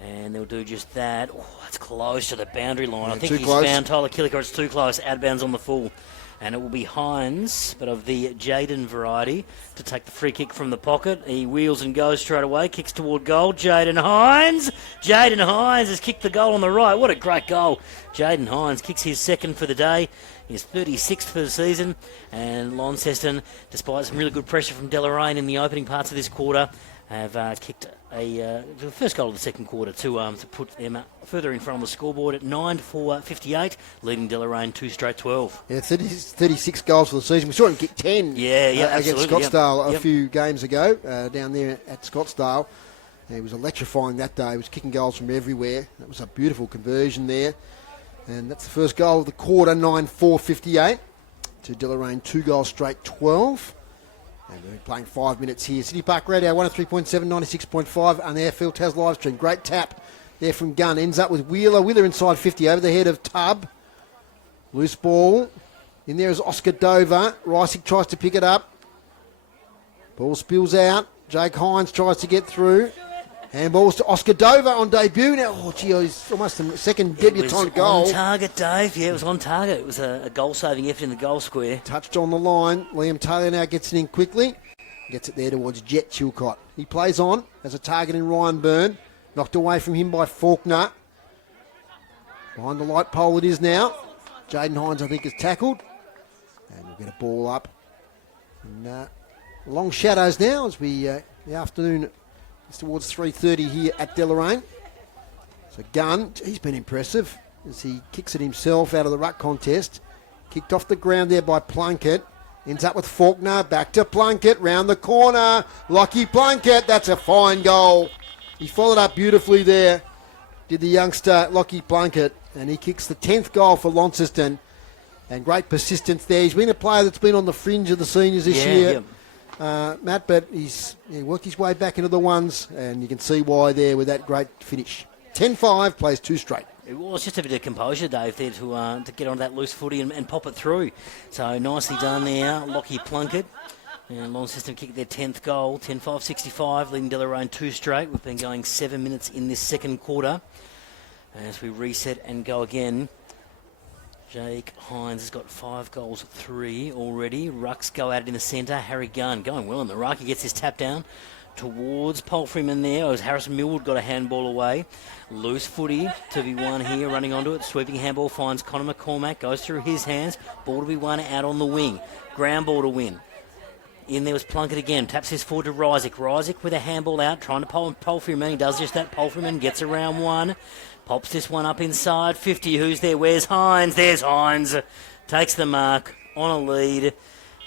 And they'll do just that. Oh, that's close to the boundary line. I think he's found Tyler Killicker. It's too close. Out of bounds on the full. And it will be Hines, but of the Jaden variety, to take the free kick from the pocket. He wheels and goes straight away, kicks toward goal. Jaden Hines has kicked the goal on the right. What a great goal. Jaden Hines kicks his second for the day. His 36th for the season. And Launceston, despite some really good pressure from Deloraine in the opening parts of this quarter, have kicked the first goal of the second quarter to put them further in front on the scoreboard at 9-4-58, leading Deloraine 2 straight 12. Yeah, 36 goals for the season. We saw him kick 10 against Scottsdale a few games ago down there at Scottsdale. He was electrifying that day. He was kicking goals from everywhere. That was a beautiful conversion there. And that's the first goal of the quarter, 9-4-58 to Deloraine, 2 goals straight 12. And we're playing 5 minutes here. City Park Radio, 103.7, 96.5 on the AFL Taz live stream. Great tap there from Gunn. Ends up with Wheeler. Wheeler inside 50 over the head of Tubb. Loose ball. In there is Oscar Dover. Rysick tries to pick it up. Ball spills out. Jake Hines tries to get through. Handballs to Oscar Dover on debut. Now, he's almost a second debutant goal. On target, Dave. Yeah, it was on target. It was a goal-saving effort in the goal square. Touched on the line. Liam Taylor now gets it in quickly. Gets it there towards Jet Chilcott. He plays on as a target in Ryan Byrne. Knocked away from him by Faulkner. Behind the light pole it is now. Jaden Hines, I think, is tackled. And we'll get a ball up. And long shadows now as the afternoon... It's towards 3:30 here at Deloraine. So Gunn, he's been impressive as he kicks it himself out of the ruck contest. Kicked off the ground there by Plunkett. Ends up with Faulkner. Back to Plunkett. Round the corner. Lockie Plunkett. That's a fine goal. He followed up beautifully there. Did the youngster Lockie Plunkett. And he kicks the 10th goal for Launceston. And great persistence there. He's been a player that's been on the fringe of the seniors this year. Yeah. Matt, but he worked his way back into the ones, and you can see why there with that great finish. 10-5, plays 2 straight. It was just a bit of composure, Dave, there to get on that loose footy and pop it through. So nicely done there, Lockie Plunkett. And Launceston kicked their 10th goal, 10-5-65, leading Deloraine 2 straight. We've been going 7 minutes in this second quarter. As we reset and go again, Jake Hines has got 5 goals, 3 already. Rucks go at it in the centre. Harry Gunn going well in the ruck. He gets his tap down towards Palfreyman there. As Harrison Millwood got a handball away. Loose footy to be won here, running onto it. Sweeping handball finds Conor McCormack. Goes through his hands. Ball to be won out on the wing. Ground ball to win. In there was Plunkett again. Taps his forward to Rysick. Rysick with a handball out. Trying to pull Palfreyman. He does just that. Palfreyman gets around one. Pops this one up inside 50. Who's there? Where's Hines? There's Hines. Takes the mark on a lead.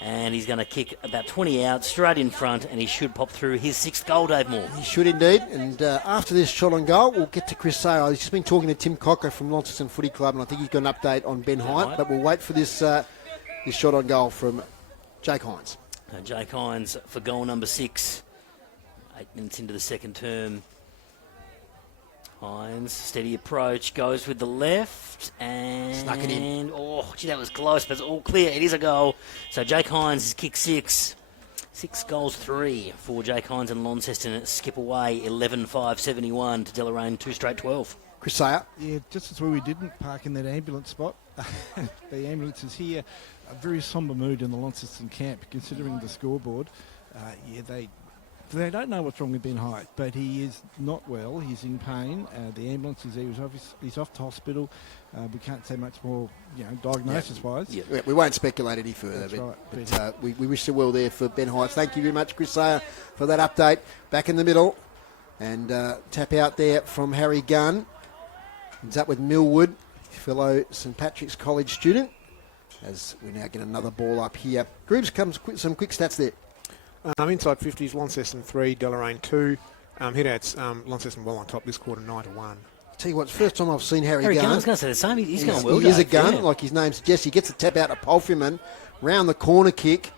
And he's going to kick about 20 out, straight in front. And he should pop through his 6th goal, Dave Moore. He should indeed. And after this shot on goal, we'll get to Chris Sayle. He's just been talking to Tim Cocker from Launceston Footy Club. And I think he's got an update on Ben Hite. But we'll wait for this shot on goal from Jake Hines. Jake Hines for goal number 6. 8 minutes into the second term. Hines, steady approach, goes with the left and... Snuck it in. Oh, gee, that was close, but it's all clear. It is a goal. So Jake Hines has kicked 6. 6 goals, 3 for Jake Hines and Launceston. Skip away, 11-5-71 to Deloraine, 2 straight 12. Chris Sayer. Yeah, just as where we didn't park in that ambulance spot. The ambulance is here. A very sombre mood in the Launceston camp, considering the scoreboard. They They don't know what's wrong with Ben Hyatt, but he is not well. He's in pain. The ambulance is there. He's off to hospital. We can't say much more, diagnosis-wise. Yeah. We won't speculate any further. That's right. But we wish the well there for Ben Hyatt. Thank you very much, Chris Sayer, for that update. Back in the middle. And tap out there from Harry Gunn. Ends up with Millwood, fellow St Patrick's College student. As we now get another ball up here. Groobs comes some quick stats there. Inside 50s, Launceston 3, Deloraine 2. Headouts, Launceston well on top this quarter, 9-1. Tell you what, it's the first time I've seen Harry Gunn. I was going to say the same. He's going well. He is a Dave, gun, yeah. like his name suggests. He gets a tap out to Polfriman. Round the corner kick.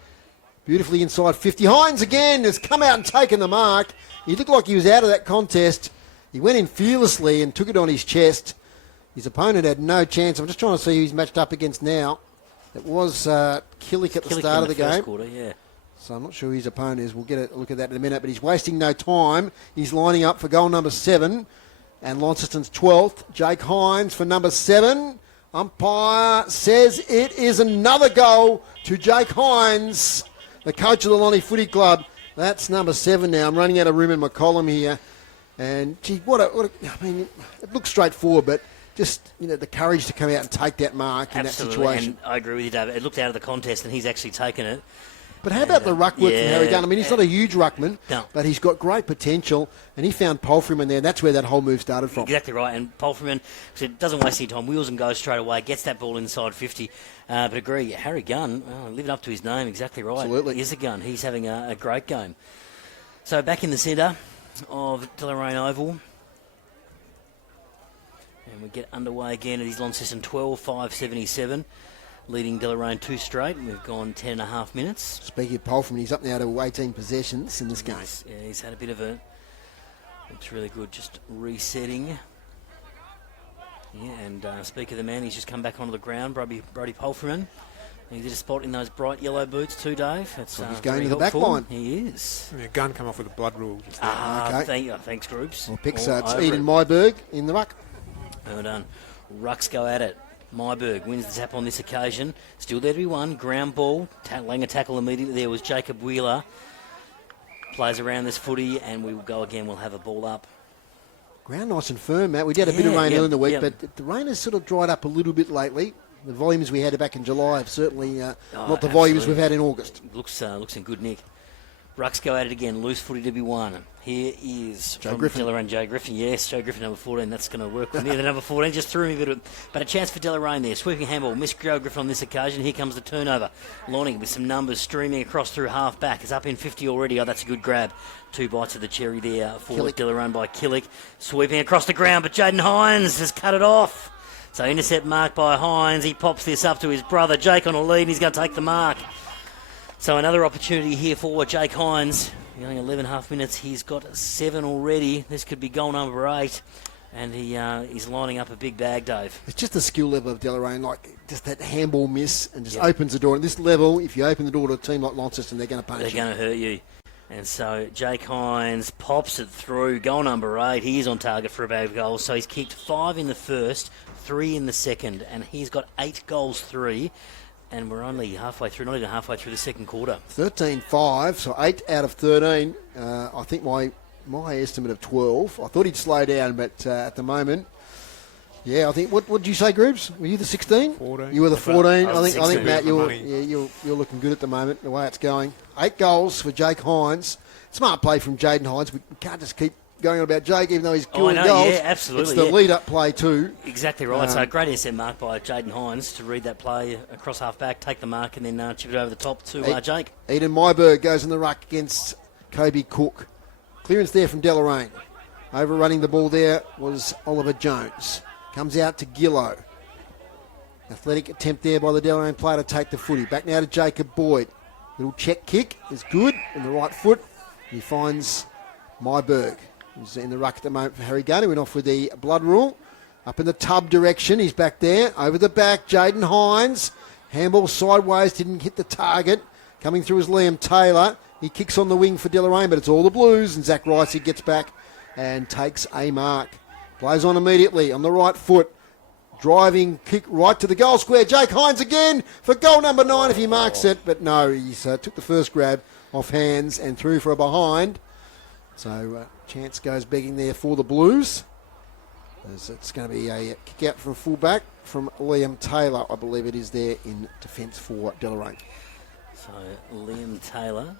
Beautifully inside 50. Hines again has come out and taken the mark. He looked like he was out of that contest. He went in fearlessly and took it on his chest. His opponent had no chance. I'm just trying to see who he's matched up against now. It was Killick at the start of the game. Quarter, yeah. So I'm not sure who his opponent is. We'll get a look at that in a minute. But he's wasting no time. He's lining up for goal number 7. And Launceston's 12th. Jake Hines for number 7. Umpire says it is another goal to Jake Hines, the coach of the Lonnie Footy Club. That's number 7 now. I'm running out of room in my column here. And, gee, I mean, it looks straightforward, but just, the courage to come out and take that mark in Absolutely, that situation. and I agree with you, David. It looked out of the contest, and he's actually taken it. But how about the ruck work from Harry Gunn? I mean, he's not a huge ruckman, No. but he's got great potential, and he found Polfriman there, and that's where that whole move started from. Exactly right, and Polfriman doesn't waste any time, wheels and goes straight away, gets that ball inside 50. But agree, Harry Gunn, living up to his name, exactly right. Absolutely. He is a gun. He's having a great game. So back in the centre of Deloraine Oval. And we get underway again at his Launceston 12-5-77, leading Deloraine 2 straight, and we've gone 10.5 minutes. Speaking of Polfriman, he's up now to 18 possessions in this game. Yeah, he's had a bit of a... Looks really good, just resetting. Yeah, and speak of the man, he's just come back onto the ground, Brody Polfriman. He did a spot in those bright yellow boots too, Dave. That's he's going to the helpful. back line. He is. Yeah, Gunn come off with a blood rule. Okay. Thanks, groups. Well, picks All it's over Eden it. Myberg in the ruck. Well done. Rucks go at it. Myberg wins the tap on this occasion. Still there to be won. Ground ball. Laying a tackle immediately there was Jacob Wheeler. Plays around this footy, and we will go again. We'll have a ball up. Ground nice and firm, Matt. We did a bit of rain early in the week, yeah. but the rain has sort of dried up a little bit lately. The volumes we had back in July have certainly not the volumes absolutely. we've had in August. Looks in good nick. Rucks go at it again. Loose footy to be won. Here is Joe from Griffin. Deloraine, Joe Griffin. Yes, Joe Griffin, number 14. That's going to work with me. The number 14 just threw me a bit but a chance for Deloraine there. Sweeping handball. Missed Joe Griffin on this occasion. Here comes the turnover. Lonnie with some numbers streaming across through half back. It's up in 50 already. Oh, that's a good grab. 2 bites of the cherry there for Killick. Deloraine by Killick. Sweeping across the ground, but Jaden Hines has cut it off. So intercept mark by Hines. He pops this up to his brother Jake on a lead, and he's going to take the mark. So another opportunity here for Jake Hines. Going 11.5 minutes. He's got 7 already. This could be goal number 8. And he's lining up a big bag, Dave. It's just the skill level of Deloraine, like just that handball miss and just opens the door. At this level, if you open the door to a team like Launceston, they're going to punish you. They're going to hurt you. And so Jake Hines pops it through. Goal number 8. He is on target for a bag of goals. So he's kicked 5 in the first, 3 in the second. And he's got 8 goals, 3. And we're only halfway through, not even halfway through the second quarter. 13-5, so 8 out of 13. I think my estimate of 12. I thought he'd slow down, but at the moment, yeah, I think. What did you say, Groobs? Were you the 16? 14. You were the 14. I was I think 16. Matt, you're looking good at the moment. The way it's going. 8 goals for Jake Hines. Smart play from Jaden Hines. We can't just keep going on about Jake, even though he's killing goals. Yeah, absolutely. It's the lead-up play too. Exactly right. So great intercept mark by Jaden Hines to read that play across half-back, take the mark, and then chip it over the top to Jake. Eden Myberg goes in the ruck against Kobe Cook. Clearance there from Deloraine. Overrunning the ball there was Oliver Jones. Comes out to Gillow. Athletic attempt there by the Deloraine player to take the footy. Back now to Jacob Boyd. Little check kick is good in the right foot. He finds Myberg. He's in the ruck at the moment for Harry Gunn. He went off with the blood rule. Up in the tub direction. He's back there. Over the back, Jaden Hines. Handball sideways. Didn't hit the target. Coming through is Liam Taylor. He kicks on the wing for Deloraine, but it's all the Blues. And Zach Rice, he gets back and takes a mark. Plays on immediately on the right foot. Driving kick right to the goal square. Jake Hines again for goal number 9 if he marks it. But no, he took the first grab off hands and through for a behind. So chance goes begging there for the Blues. As it's going to be a kick out from fullback from Liam Taylor, I believe it is there in defence for Deloraine. So Liam Taylor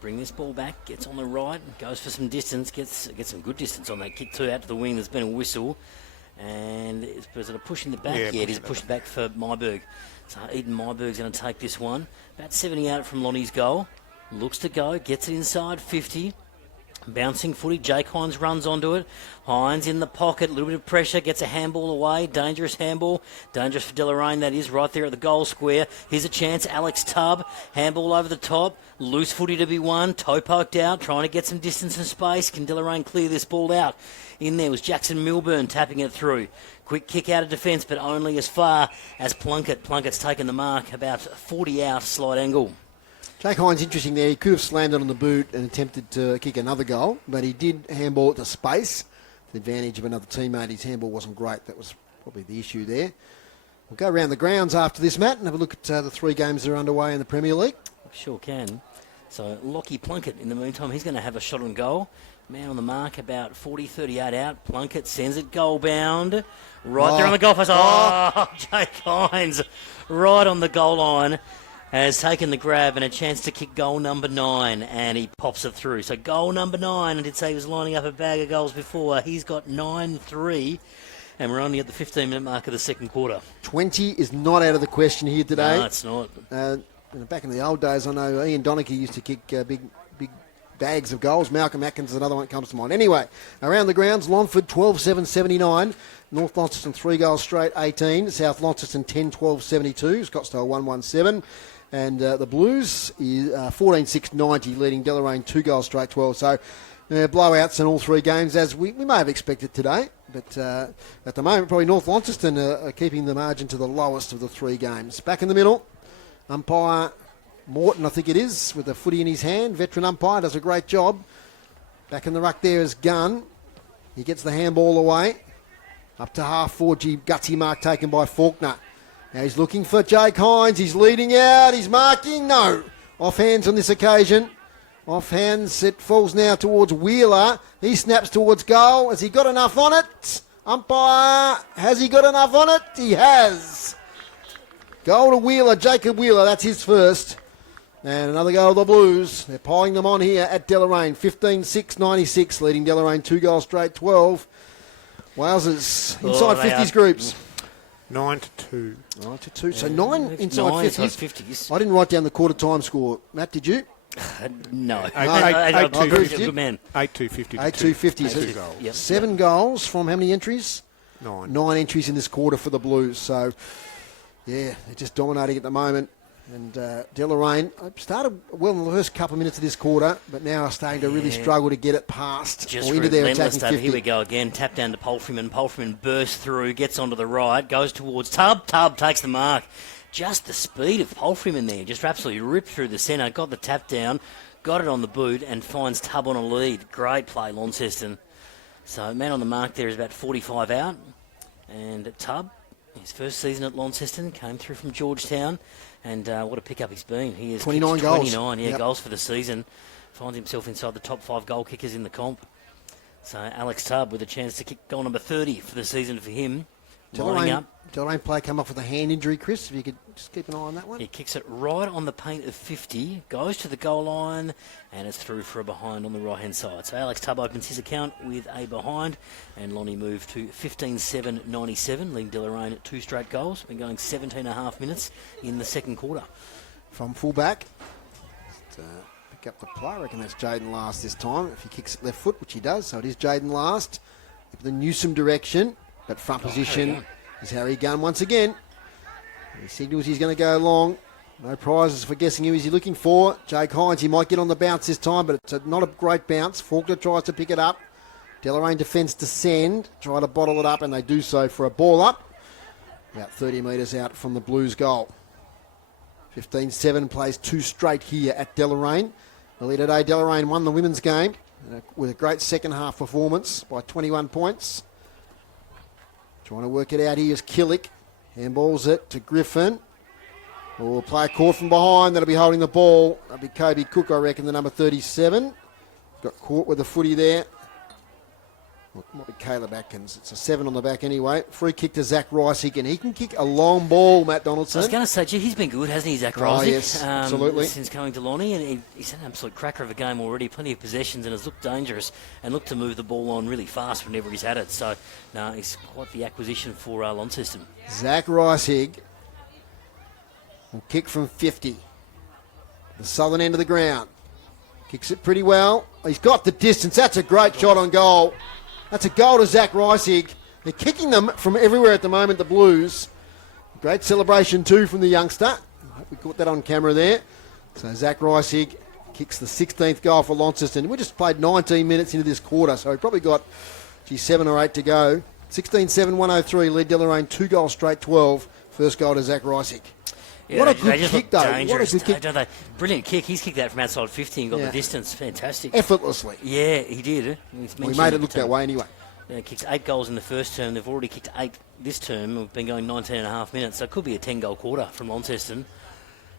bring this ball back, gets on the right, goes for some distance, gets some good distance on that kick too, out to the wing. There's been a whistle, and is it a push in the back? Yeah, it is pushed back for Myberg. So Eden Myberg's going to take this one. About 70 out from Lonnie's goal. Looks to go, gets it inside 50. Bouncing footy, Jake Hines runs onto it. Hines in the pocket, a little bit of pressure, gets a handball away. Dangerous handball. Dangerous for Deloraine, that is, right there at the goal square. Here's a chance, Alex Tubb. Handball over the top. Loose footy to be won. Toe poked out, trying to get some distance and space. Can Deloraine clear this ball out? In there was Jackson Milburn tapping it through. Quick kick out of defence, but only as far as Plunkett. Plunkett's taken the mark, about 40 out, slight angle. Jake Hines, interesting there. He could have slammed it on the boot and attempted to kick another goal, but he did handball it to space. The advantage of another teammate. His handball wasn't great. That was probably the issue there. We'll go around the grounds after this, Matt, and have a look at the 3 games that are underway in the Premier League. Sure can. So Lockie Plunkett, in the meantime, he's going to have a shot on goal. Man on the mark, about 40, 38 out. Plunkett sends it goal bound. Right there on the goal post. Oh, Jake Hines, right on the goal line. Has taken the grab and a chance to kick goal number 9, and he pops it through. So goal number 9, I did say he was lining up a bag of goals before. He's got 9-3, and we're only at the 15-minute mark of the second quarter. 20 is not out of the question here today. No, it's not. Back in the old days, I know Ian Donachie used to kick big bags of goals. Malcolm Atkins is another one that comes to mind. Anyway, around the grounds, Longford 12-7-79. North Launceston 3 goals straight, 18. South Launceston 10-12-72. Scottsdale 1-1-7. And the Blues is 14-6-90, leading Deloraine 2 goals straight, 12. So blowouts in all 3 games, as we may have expected today. But at the moment, probably North Launceston are keeping the margin to the lowest of the 3 games. Back in the middle, umpire Morton, I think it is, with the footy in his hand. Veteran umpire, does a great job. Back in the ruck there is Gunn. He gets the handball away. Up to half forward, gutsy mark taken by Faulkner. Now he's looking for Jake Hines. He's leading out. He's marking. No. Off hands on this occasion. Off hands. It falls now towards Wheeler. He snaps towards goal. Has he got enough on it? Umpire, has he got enough on it? He has. Goal to Wheeler. Jacob Wheeler. That's his first. And another goal to the Blues. They're piling them on here at Deloraine. 15-6-96, leading Deloraine 2 goals straight, 12. Wowzers. Inside 50s groups. 9-2. 9-2. So 9 inside 50s. I didn't write down the quarter time score. Matt, did you? No. 8-2-50. 8-2-50. 8-2-50. Goals. Yep. 7 goals from how many entries? 9. 9 entries in this quarter for the Blues. So, yeah, they're just dominating at the moment. And Deloraine started well in the first couple of minutes of this quarter, but now are starting to really struggle to get it past just or into their attacking 50. Here we go again. Tap down to Polfreeman. Polfreeman bursts through, gets onto the right, goes towards Tubb. Tubb takes the mark. Just the speed of Polfreeman there. Just absolutely ripped through the centre, got the tap down, got it on the boot, and finds Tubb on a lead. Great play, Launceston. So man on the mark there is about 45 out. And Tubb, his first season at Launceston, came through from Georgetown. And what a pickup he's been. He is 29 goals. 29, goals for the season. Finds himself inside the top 5 goal kickers in the comp. So Alex Tubb with a chance to kick goal number 30 for the season for him. Lining up. Deloraine player come off with a hand injury, Chris, if you could just keep an eye on that one. He kicks it right on the paint of 50, goes to the goal line, and it's through for a behind on the right-hand side. So Alex Tubb opens his account with a behind, and Lonnie moved to 15-7-97, leading Deloraine at 2 straight goals. Been going 17.5 minutes in the second quarter. From fullback, pick up the play. I reckon that's Jaden Last this time. If he kicks it left foot, which he does, so it is Jaden Last. The Newsom direction, but front position is Harry Gunn once again. He signals he's going to go long. No prizes for guessing who is he looking for. Jake Hines, he might get on the bounce this time, but it's not a great bounce. Faulkner tries to pick it up. Deloraine defence to send, try to bottle it up, and they do so for a ball up. About 30 metres out from the Blues goal. 15-7 plays 2 straight here at Deloraine. Earlier today, Deloraine won the women's game with a great second half performance by 21 points. Trying to work it out here is Killick. Handballs it to Griffin. We'll play a caught from behind. That'll be holding the ball. That'll be Kobe Cook, I reckon, the number 37. got caught with the footy there. Might be Caleb Atkins. It's a 7 on the back anyway. Free kick to Zach Rice. He can kick a long ball, Matt Donaldson. I was going to say, gee, he's been good, hasn't he, Zach Rice? Oh, yes, absolutely. Since coming to Lonnie, and he's an absolute cracker of a game already. Plenty of possessions and has looked dangerous and looked to move the ball on really fast whenever he's had it. So, no, he's quite the acquisition for Launceston. Zach Rice will kick from 50. The southern end of the ground. Kicks it pretty well. He's got the distance. That's a great shot on goal. That's a goal to Zach Riceig. They're kicking them from everywhere at the moment, the Blues. Great celebration too from the youngster. We caught that on camera there. So Zach Riceig kicks the 16th goal for Launceston. We just played 19 minutes into this quarter, so we probably got 7 or 8 to go. 16-7, 103, lead Deloraine, 2 goals straight, 12. First goal to Zach Riceig. Yeah, what a good kick, though. What a good kick. Don't they? Brilliant kick. He's kicked that from outside 50 and got the distance. Fantastic. Effortlessly. Yeah, he did. We made it look that way anyway. Kicked 8 goals in the first term. They've already kicked 8 this term. We've been going 19 and a half minutes. So it could be a 10-goal quarter from Launceston.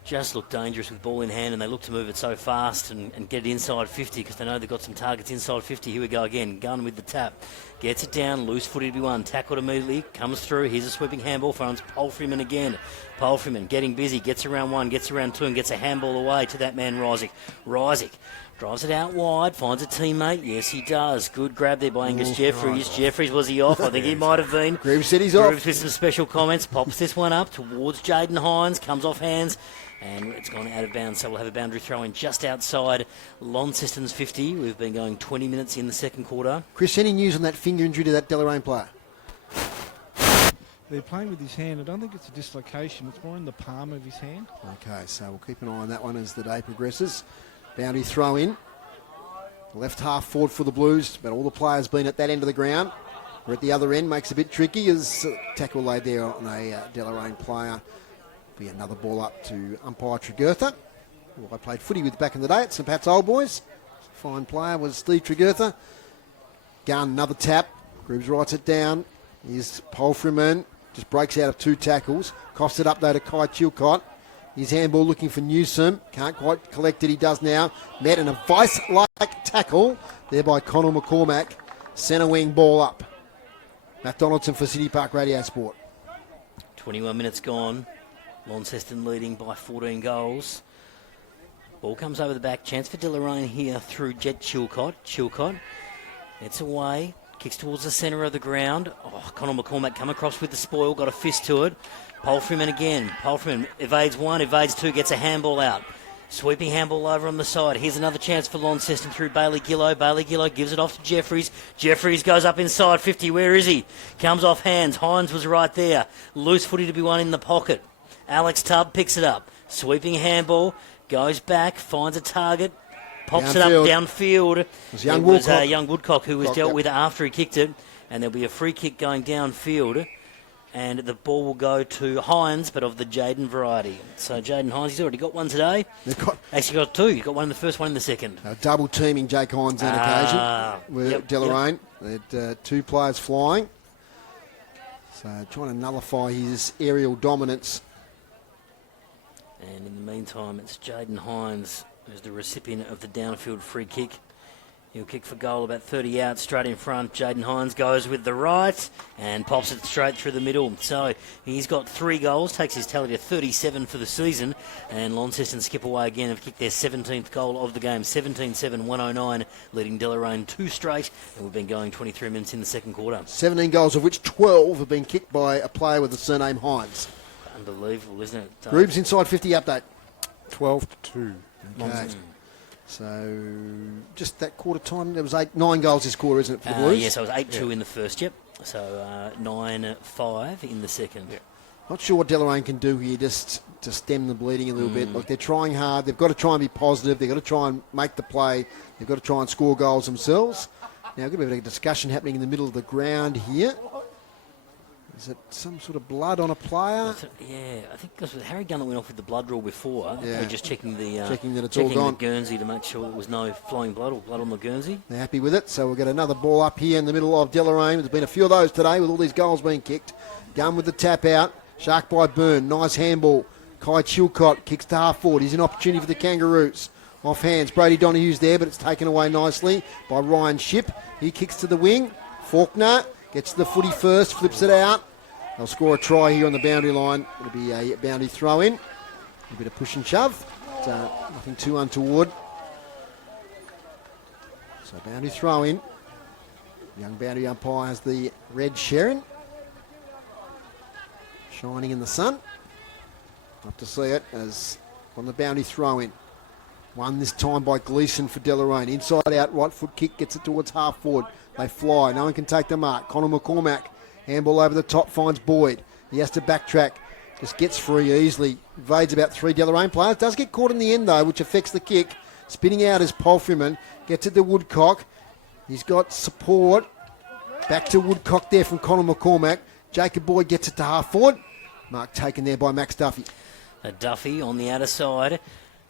Just looked dangerous with ball in hand, and they look to move it so fast and get it inside 50 because they know they've got some targets inside 50. Here we go again. Gun with the tap. Gets it down. Loose footed to be one. Tackled immediately. Comes through. Here's a sweeping handball. Finds Palfreyman again. Palfreyman getting busy. Gets around 1. Gets around 2 and gets a handball away to that man Riceig. Riceig drives it out wide. Finds a teammate. Yes, he does. Good grab there by Angus Jeffries. Jeffries, was he off? I think he might have been. Greaves said he's off. Greaves with some special comments. Pops this one up towards Jaden Hines. Comes off hands. And it's gone out of bounds, so we'll have a boundary throw in just outside Launceston's 50. We've been going 20 minutes in the second quarter. Chris, any news on that finger injury to that Deloraine player? They're playing with his hand. I don't think it's a dislocation. It's more in the palm of his hand. Okay, so we'll keep an eye on that one as the day progresses. Boundary throw in. Left half forward for the Blues, but all the players been at that end of the ground. We're at the other end, makes it a bit tricky as tackle laid there on a Deloraine player. Be another ball up to umpire Tregurtha, who I played footy with back in the day at St Pat's Old Boys. Fine player was Steve Tregurtha. Gun, another tap. Greaves writes it down. Here's Palfreyman. Just breaks out of 2 tackles. Coughs it up though to Kai Chilcott. His handball looking for Newsom. Can't quite collect it. He does now. Met an advice-like tackle there by Connell McCormack. Centre wing ball up. Matt Donaldson for City Park Radio Sport. 21 minutes gone. Launceston leading by 14 goals. Ball comes over the back. Chance for Deloraine here through Jet Chilcott. Chilcott. It's away. Kicks towards the centre of the ground. Connell McCormack come across with the spoil. Got a fist to it. Palfreyman again. Palfreyman evades 1, evades 2. Gets a handball out. Sweeping handball over on the side. Here's another chance for Launceston through Bailey Gillow. Bailey Gillow gives it off to Jeffries. Jeffries goes up inside 50. Where is he? Comes off hands. Hines was right there. Loose footy to be won in the pocket. Alex Tubb picks it up. Sweeping handball. Goes back. Finds a target. Pops it up downfield. It was young Woodcock who was dealt with after he kicked it. And there'll be a free kick going downfield. And the ball will go to Hines, but of the Jaden variety. So Jaden Hines, he's already got one today. Actually got 2. He's got one in the first, one in the second. Double teaming Jake Hines on occasion with Deloraine. Yep. They had 2 players flying. So trying to nullify his aerial dominance. And in the meantime, it's Jaden Hines who's the recipient of the downfield free kick. He'll kick for goal about 30 out, straight in front. Jaden Hines goes with the right and pops it straight through the middle. So he's got 3 goals, takes his tally to 37 for the season. And Launceston skip away again, have kicked their 17th goal of the game. 17-7, 109, leading Deloraine 2 straight. And we've been going 23 minutes in the second quarter. 17 goals, of which 12 have been kicked by a player with the surname Hines. Unbelievable, isn't it? Greaves inside 50 update. 12-2. Okay. So, just that quarter time, there was 9 goals this quarter, isn't it, for the Blues? Yes, it was 8-2 in the first, yep. So, 9-5 in the second. Yeah. Not sure what Deloraine can do here just to stem the bleeding a little bit. Look, they're trying hard. They've got to try and be positive. They've got to try and make the play. They've got to try and score goals themselves. Now, we've got a bit of a discussion happening in the middle of the ground here. Is it some sort of blood on a player? Yeah, I think because Harry Gunn went off with the blood rule before. They're just checking that it's all gone. The Guernsey to make sure there was no flowing blood or blood on the Guernsey. They're happy with it, so we'll get another ball up here in the middle of Deloraine. There's been a few of those today with all these goals being kicked. Gunn with the tap out. Shark by Byrne. Nice handball. Kai Chilcott kicks to half forward. He's an opportunity for the Kangaroos. Off hands. Brody Donohue's there, but it's taken away nicely by Ryan Shipp. He kicks to the wing. Faulkner gets the footy first, flips it out. They'll score a try here on the boundary line. It'll be a boundary throw in. A bit of push and shove. But, nothing too untoward. So boundary throw in. Young boundary umpire has the red Sharon. Shining in the sun. Love to see it as on the boundary throw in. Won this time by Gleeson for Deloraine. Inside out, right foot kick, gets it towards half forward. They fly. No one can take the mark. Connor McCormack. Handball over the top, finds Boyd. He has to backtrack. Just gets free easily. Evades about 3 Deloraine players. Does get caught in the end though, which affects the kick. Spinning out is Palfreyman. Gets it to Woodcock. He's got support. Back to Woodcock there from Connor McCormack. Jacob Boyd gets it to half forward. Mark taken there by Max Duffy. Duffy on the outer side.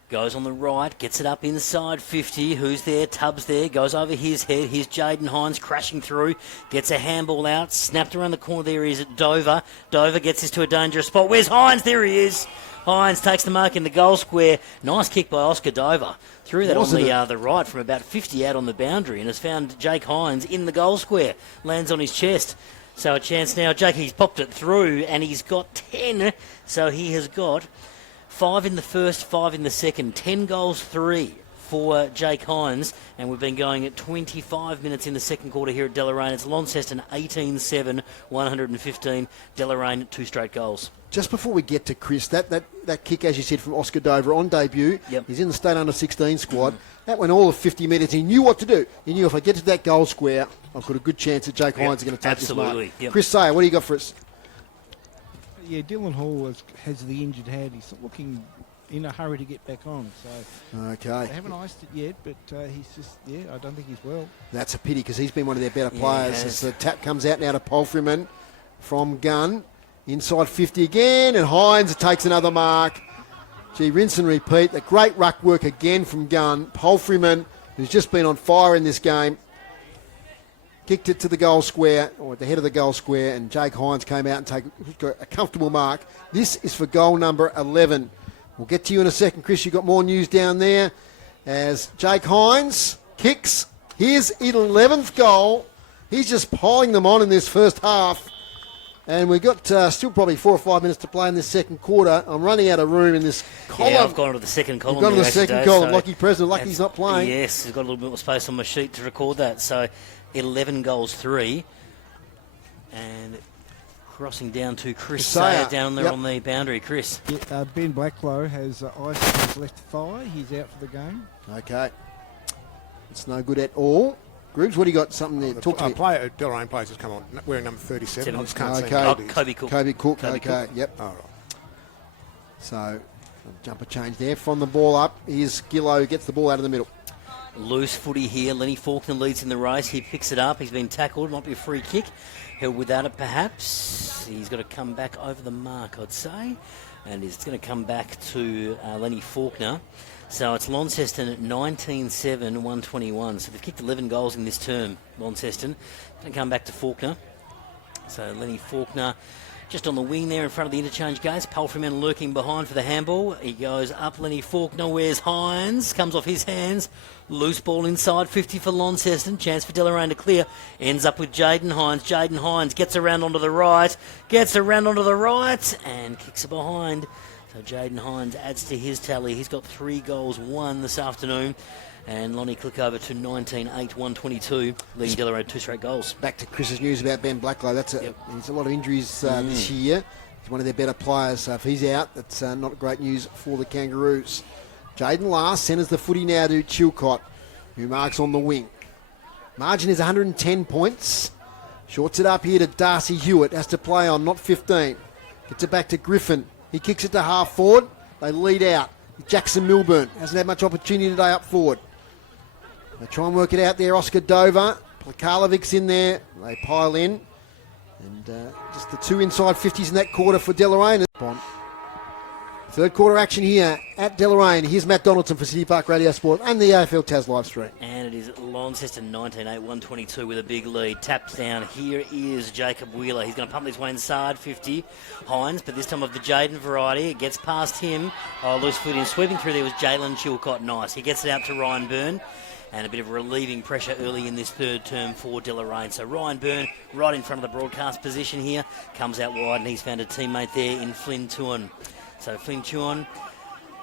Goes on the right, gets it up inside 50. Who's there? Tubbs there. Goes over his head. Here's Jaden Hines crashing through. Gets a handball out. Snapped around the corner. There he is at Dover. Dover gets this to a dangerous spot. Where's Hines? There he is. Hines takes the mark in the goal square. Nice kick by Oscar Dover. Threw that on the right from about 50 out on the boundary and has found Jake Hines in the goal square. Lands on his chest. So a chance now. Jake, he's popped it through and he's got 10. So he has got 5 in the first, 5 in the second. 10 goals, 3 for Jake Hines. And we've been going at 25 minutes in the second quarter here at Deloraine. It's Launceston 18-7, 115. Deloraine 2 straight goals. Just before we get to Chris, that kick, as you said, from Oscar Dover on debut. Yep. He's in the state under-16 squad. That went all of 50 metres. He knew what to do. He knew if I get to that goal square, I've got a good chance that Jake Hines is going to take this mark. Absolutely. Yep. Chris Sayer, what do you got for us? Yeah, Dylan Hall has the injured hand. He's not looking in a hurry to get back on. So Okay. they haven't iced it yet, but he's just, I don't think he's well. That's a pity because he's been one of their better players. As the tap comes out now to Palfreyman from Gunn. Inside 50 again, and Hines takes another mark. Gee, rinse and repeat. The great ruck work again from Gunn. Palfreyman, who's just been on fire in this game, kicked it to the goal square, or at the head of the goal square, and Jake Hines came out and took a comfortable mark. This is for goal number 11. We'll get to you in a second, Chris. You've got more news down there as Jake Hines kicks his 11th goal. He's just piling them on in this first half. And we've got still probably 4 or 5 minutes to play in this second quarter. I'm running out of room in this column. Yeah, I've gone to the second column. You've gone to the second column. So Lucky President. Lucky's not playing. Yes, he's got a little bit more space on my sheet to record that. So 11 goals, 3. And crossing down to Chris Sayer down there on the boundary. Chris. Yeah, Ben Blacklow has ice on his left thigh. He's out for the game. Okay. It's no good at all. Grooves, what do you got? Something there? Talk to me. Deloraine players has come on wearing number 37. I just can't see Kobe Cook. Kobe Cook. Okay, yep. All right. So, jumper change there. From the ball up, here's Gillo who gets the ball out of the middle. Loose footy here. Lenny Faulkner leads in the race. He picks it up. He's been tackled. Might be a free kick. Held without it, perhaps. He's got to come back over the mark, I'd say. And it's going to come back to Lenny Faulkner. So it's Launceston at 19-7, 121. So they've kicked 11 goals in this term, Launceston. Going to come back to Faulkner. So Lenny Faulkner just on the wing there in front of the interchange gates. Palfreyman lurking behind for the handball. He goes up. Lenny Faulkner, where's Hines? Comes off his hands. Loose ball inside 50 for Launceston. Chance for Deloraine to clear. Ends up with Jaden Hines. Jaden Hines gets around onto the right. And kicks it behind. So Jaden Hines adds to his tally. He's got 3 goals, 1 this afternoon. And Lonnie click over to 19-8, 122, leading Deloraine 2 straight goals. Back to Chris's news about Ben Blacklow. He's a lot of injuries this year. He's one of their better players. So if he's out, that's not great news for the Kangaroos. Jaden Last centres the footy now to Chilcott, who marks on the wing. Margin is 110 points. Shorts it up here to Darcy Hewitt. Has to play on, not 15. Gets it back to Griffin. He kicks it to half forward. They lead out. Jackson Milburn hasn't had much opportunity today up forward. They try and work it out there. Oscar Dover. Plakalovic's in there. They pile in. And just the 2 inside 50s in that quarter for Deloraine. Third quarter action here at Deloraine. Here's Matt Donaldson for City Park Radio Sport and the AFL Tas live stream. And it is Launceston 19-8, 122 with a big lead. Taps down. Here is Jacob Wheeler. He's going to pump this way inside 50. Hines, but this time of the Jaden variety. It gets past him. Oh, loose foot in. Sweeping through there was Jalen Chilcott. Nice. He gets it out to Ryan Byrne. And a bit of relieving pressure early in this third term for Deloraine. So Ryan Byrne right in front of the broadcast position here. Comes out wide and he's found a teammate there in Flynn Tuan. So Flynn Tuan,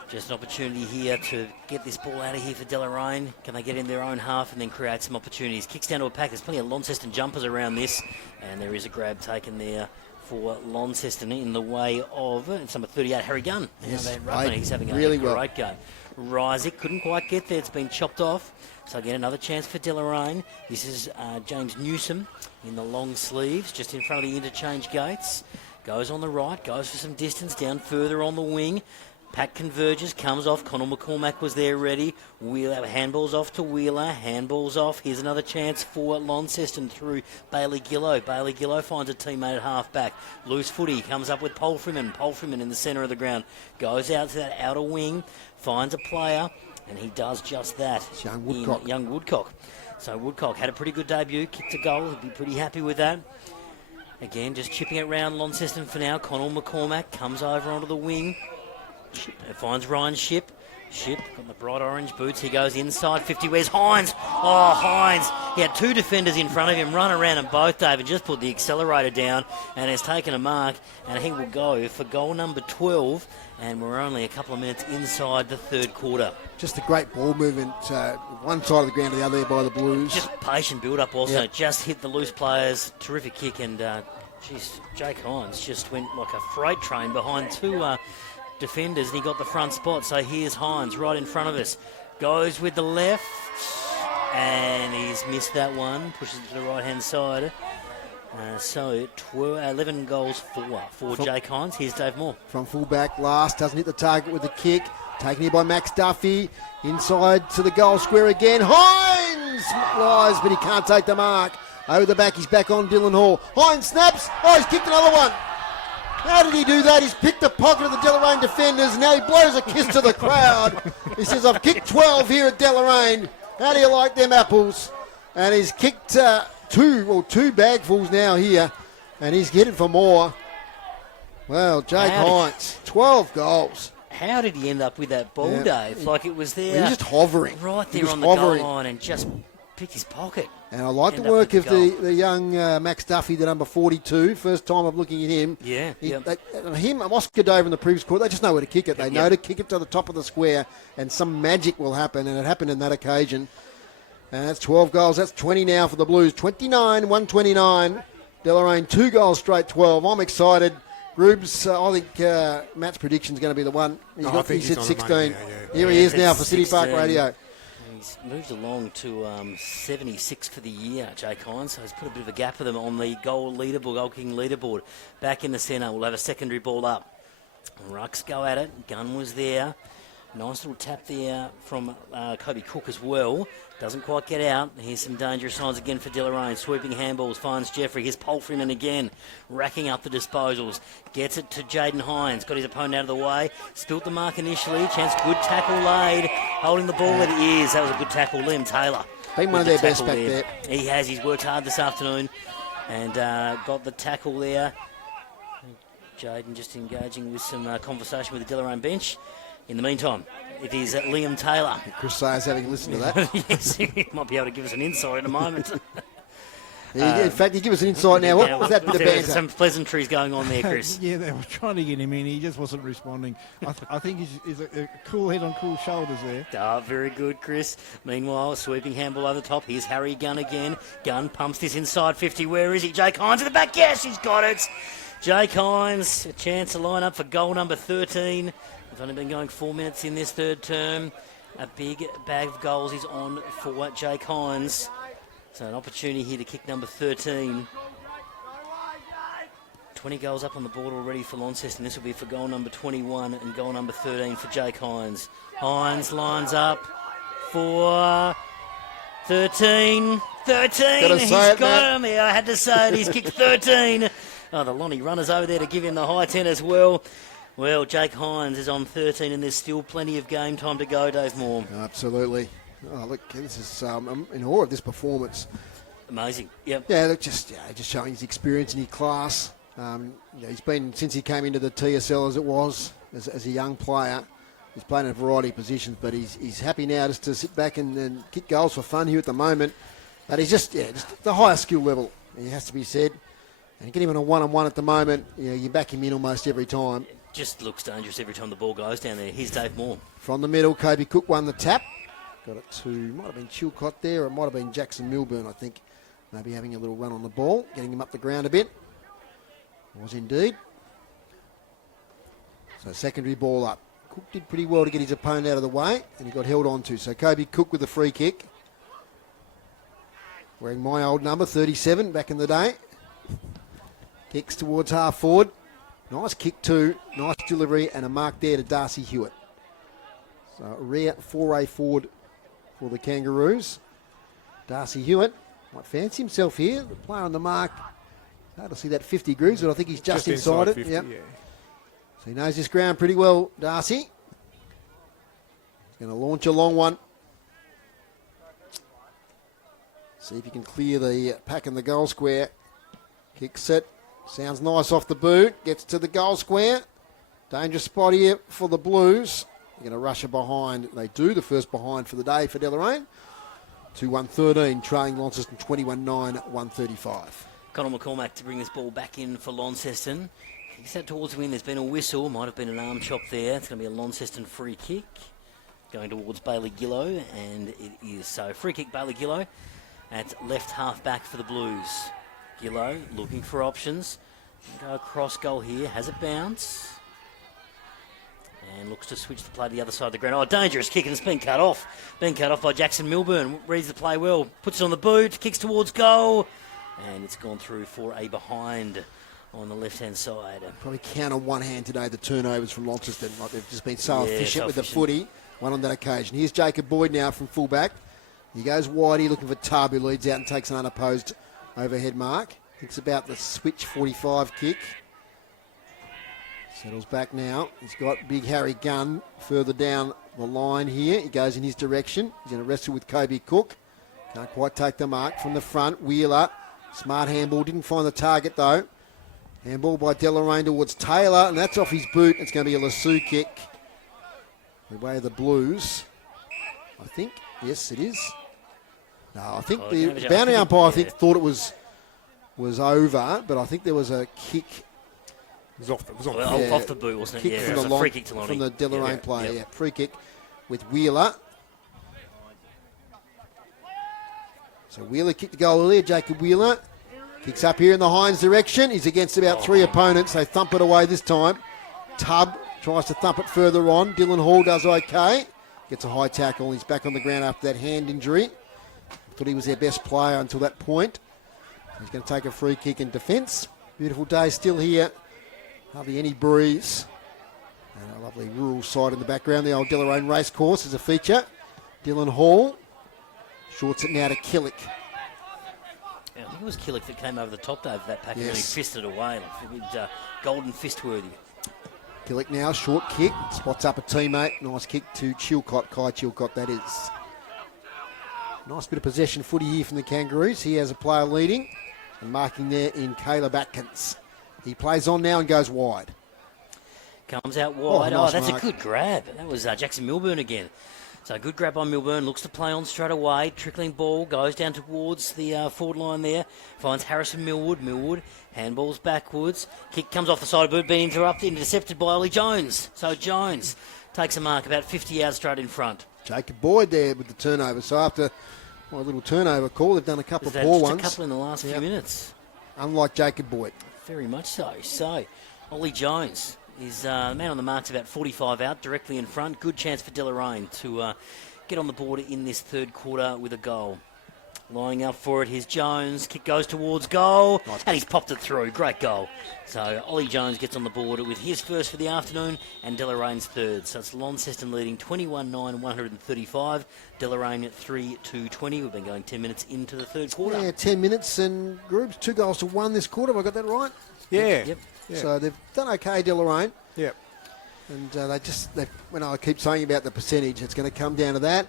just an opportunity here to get this ball out of here for Deloraine. Can they get in their own half and then create some opportunities? Kicks down to a pack. There's plenty of Launceston jumpers around this. And there is a grab taken there for Launceston in the way of it's number 38, Harry Gunn. Yes, He's having a really great game. Rysick couldn't quite get there. It's been chopped off. So again, another chance for Deloraine. This is James Newsom in the long sleeves, just in front of the interchange gates. Goes on the right, goes for some distance, down further on the wing. Pack converges, comes off. Connell McCormack was there ready. Wheeler, handballs off to Wheeler, handballs off. Here's another chance for Launceston through Bailey Gillow. Bailey Gillow finds a teammate at half-back. Loose footy, comes up with Paul Freeman. Paul Freeman in the centre of the ground. Goes out to that outer wing, finds a player, and he does just that. It's young Woodcock. Young Woodcock. So Woodcock had a pretty good debut, kicked a goal. He'd be pretty happy with that. Again, just chipping it round Launceston for now. Connell McCormack comes over onto the wing. Finds Ryan Ship. Ship got the bright orange boots. He goes inside 50. Where's Hines? Oh, Hines. He had two defenders in front of him, run around them both, David. Just put the accelerator down and has taken a mark. And he will go for goal number 12. And we're only a couple of minutes inside the third quarter. Just a great ball movement, one side of the ground to the other by the Blues. Just patient build-up also. Yep. Just hit the loose players. Terrific kick. And, Jake Hines just went like a freight train behind two defenders, and he got the front spot. So here's Hines right in front of us. Goes with the left, and he's missed that one. Pushes it to the right-hand side. So 11 goals for Jake Hines. Here's Dave Moore. From fullback, last, doesn't hit the target with the kick. Taken here by Max Duffy. Inside to the goal square again. Hines lies, but he can't take the mark. Over the back, he's back on Dylan Hall. Hines snaps. Oh, he's kicked another one. How did he do that? He's picked the pocket of the Deloraine defenders. Now he blows a kiss to the crowd. He says, I've kicked 12 here at Deloraine. How do you like them apples? And he's kicked two bagfuls now here. And he's headed for more. Well, Jake Hines, 12 goals. How did he end up with that ball, Dave? Like it was there. He was just hovering. Right there on the goal line and just picked his pocket. And I like the work of the young Max Duffy, the number 42. First time I'm looking at him. Yeah. Him and Oscar Dover in the previous quarter, they just know where to kick it. They know to kick it to the top of the square, and some magic will happen, and it happened in that occasion. And that's 12 goals. That's 20 now for the Blues. 29, 129. Deloraine, 2 goals straight, 12. I'm excited. Rubes, I think Matt's prediction is going to be the one. He said 16. Here he is now for City Park Radio. He's moved along to 76 for the year, Jake Hines, so he's put a bit of a gap for them on the goal kicking leaderboard. Back in the centre, we'll have a secondary ball up. Rucks go at it. Gunn was there. Nice little tap there from Kobe Cook as well. Doesn't quite get out. Here's some dangerous signs again for Deloraine. Sweeping handballs, finds Jeffrey. Here's Paul Freeman again, racking up the disposals. Gets it to Jaden Hines. Got his opponent out of the way. Spilt the mark initially. Chance, good tackle laid. Holding the ball, it is. That was a good tackle. Liam Taylor. Been one of their best back there. He has. He's worked hard this afternoon and got the tackle there. Jaden just engaging with some conversation with the Deloraine bench. In the meantime, it is Liam Taylor. Chris Sayers having listened to that. Yes, he might be able to give us an insight in a moment. In fact, he give us an insight now. What was that bit of banter? Some pleasantries going on there, Chris. Yeah, they were trying to get him in. He just wasn't responding. I think he's a cool head on cool shoulders there. Very good, Chris. Meanwhile, sweeping handball over the top. Here's Harry Gunn again. Gunn pumps this inside 50. Where is he? Jake Hines at the back. Yes, he's got it. Jake Hines, a chance to line up for goal number 13. We've only been going 4 minutes in this third term. A big bag of goals is on for Jake Hines. So an opportunity here to kick number 13. 20 goals up on the board already for Launceston. This will be for goal number 21 and goal number 13 for Jake Hines. Hines lines up for 13. 13. He's got him. Yeah, I had to say it. He's kicked 13. Oh, the Lonnie runners over there to give him the high 10 as well. Well, Jake Hines is on 13 and there's still plenty of game time to go, Dave Moore. Absolutely. Oh, look, this is I'm in awe of this performance. Amazing. Yep. Yeah, look, just showing his experience and his class. He's been, since he came into the TSL as it was, as a young player, he's playing in a variety of positions, but he's happy now just to sit back and kick goals for fun here at the moment. But he's just the highest skill level, it has to be said. And get him on a one-on-one at the moment, you back him in almost every time. Just looks dangerous every time the ball goes down there. Here's Dave Moore. From the middle, Kobe Cook won the tap. Got it to, might have been Chilcott there, or it might have been Jackson Milburn, I think. Maybe having a little run on the ball, getting him up the ground a bit. Was indeed. So secondary ball up. Cook did pretty well to get his opponent out of the way, and he got held on to. So Kobe Cook with the free kick. Wearing my old number, 37, back in the day. Kicks towards half forward. Nice kick too. Nice delivery, and a mark there to Darcy Hewitt. So a rare foray forward for the Kangaroos. Darcy Hewitt might fancy himself here. The player on the mark. Hard to see that 50 grooves, but I think he's just inside it. 50, yep. yeah. So he knows this ground pretty well, Darcy. He's going to launch a long one. See if he can clear the pack in the goal square. Kicks it. Sounds nice off the boot. Gets to the goal square. Dangerous spot here for the Blues. They're going to rush it behind. They do. The first behind for the day for Deloraine. 2-1-13, trailing Launceston 21-9-135. Conor McCormack to bring this ball back in for Launceston. Kicks out towards the win. There's been a whistle. Might have been an arm chop there. It's going to be a Launceston free kick. Going towards Bailey Gillow. And it is. So free kick Bailey Gillow at left half back for the Blues. Gillow looking for options. Go across goal here. Has it bounce. And looks to switch the play to the other side of the ground. Oh, dangerous kick, and it's been cut off. Been cut off by Jackson Milburn. Reads the play well. Puts it on the boot. Kicks towards goal. And it's gone through for a behind on the left-hand side. Probably count on one hand today the turnovers from Launceston. Like they've just been so efficient with the footy. One on that occasion. Here's Jacob Boyd now from fullback. He goes wide here looking for Tubb, who leads out and takes an unopposed overhead mark. Thinks about the switch 45 kick. Settles back now. He's got big Harry Gunn further down the line here. He goes in his direction. He's going to wrestle with Kobe Cook. Can't quite take the mark from the front. Wheeler. Smart handball. Didn't find the target though. Handball by Deloraine towards Taylor. And that's off his boot. It's going to be a Lasso kick. The way of the Blues. I think. Yes, it is. No, I think the boundary umpire thought it was over. But I think there was a kick. It was off the boot, wasn't it? Yeah, it was a free kick to Lonnie. From the Deloraine player. Yeah, free kick with Wheeler. So Wheeler kicked the goal earlier. Jacob Wheeler kicks up here in the Hines direction. He's against about three opponents. They thump it away this time. Tubb tries to thump it further on. Dylan Hall does okay. Gets a high tackle. He's back on the ground after that hand injury. Thought he was their best player until that point. He's going to take a free kick in defence. Beautiful day still here. Hardly any breeze. And a lovely rural side in the background. The old Deloraine race course is a feature. Dylan Hall shorts it now to Killick. Yeah, I think it was Killick that came over the top over that pack and really fisted away. Like, golden fist worthy. Killick now, short kick. Spots up a teammate. Nice kick to Chilcott. Kai Chilcott, that is. Nice bit of possession footy here from the Kangaroos. He has a player leading. And marking there in Caleb Atkins. He plays on now and goes wide. Comes out wide. Nice that's mark. a good grab. That was Jackson Milburn again. So good grab by Milburn. Looks to play on straight away. Trickling ball. Goes down towards the forward line there. Finds Harrison Millwood. Millwood handballs backwards. Kick comes off the side of boot. Been intercepted by Ollie Jones. So Jones takes a mark about 50 yards straight in front. Jacob Boyd there with the turnover. So after a little turnover call, they've done a couple of poor ones. A couple in the last few minutes. Unlike Jacob Boyd. Very much so. So, Ollie Jones is the man on the marks about 45 out, directly in front. Good chance for Deloraine to get on the board in this third quarter with a goal. Lining up for it, here's Jones. Kick goes towards goal, and he's popped it through. Great goal. So, Ollie Jones gets on the board with his first for the afternoon and Deloraine's third. So, it's Launceston leading 21-9-135. Deloraine at 3-2-20. We've been going 10 minutes into the third quarter. Yeah, 10 minutes and groups, 2-1 this quarter. Have I got that right? Yeah. Yep. So, they've done okay, Deloraine. Yep. And when I keep saying about the percentage, it's going to come down to that.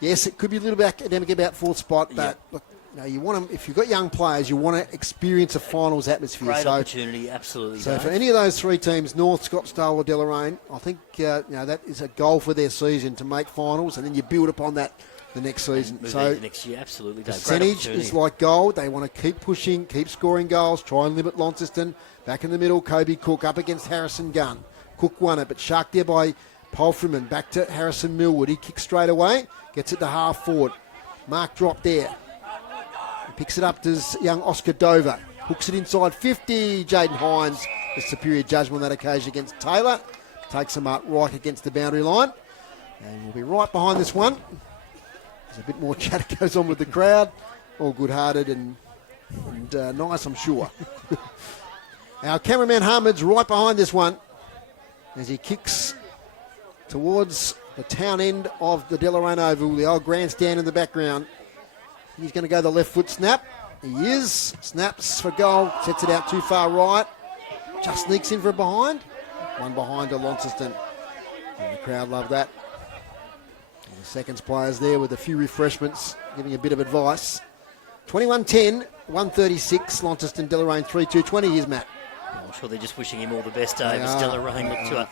Yes, it could be a little bit academic about fourth spot, but look, you want them, if you've got young players, you want to experience a finals atmosphere. Great opportunity, absolutely. So for any of those three teams, North, Scottsdale or Deloraine, I think that is a goal for their season to make finals, and then you build upon that the next season. So next year, absolutely. Percentage is like gold. They want to keep pushing, keep scoring goals, try and limit Launceston. Back in the middle, Kobe Cook up against Harrison Gunn. Cook won it, but sharked there by Polfreman. Back to Harrison Millwood. He kicks straight away, gets it to half forward. Mark dropped there. He picks it up to young Oscar Dover. Hooks it inside 50. Jaden Hines, the superior judgment on that occasion against Taylor. Takes him up right against the boundary line. And we'll be right behind this one. There's a bit more chat goes on with the crowd. All good-hearted and nice, I'm sure. Our cameraman Hamid's right behind this one as he kicks towards the town end of the Deloraine Oval, the old grandstand in the background. He's going to go the left foot snap. He is. Snaps for goal. Sets it out too far right. Just sneaks in for a behind. One behind to Launceston. And the crowd love that. And the seconds players there with a few refreshments, giving a bit of advice. 21-10, 136, Launceston, Deloraine 3-2-20. Here's Matt. I'm sure they're just wishing him all the best, Dave. As Deloraine look to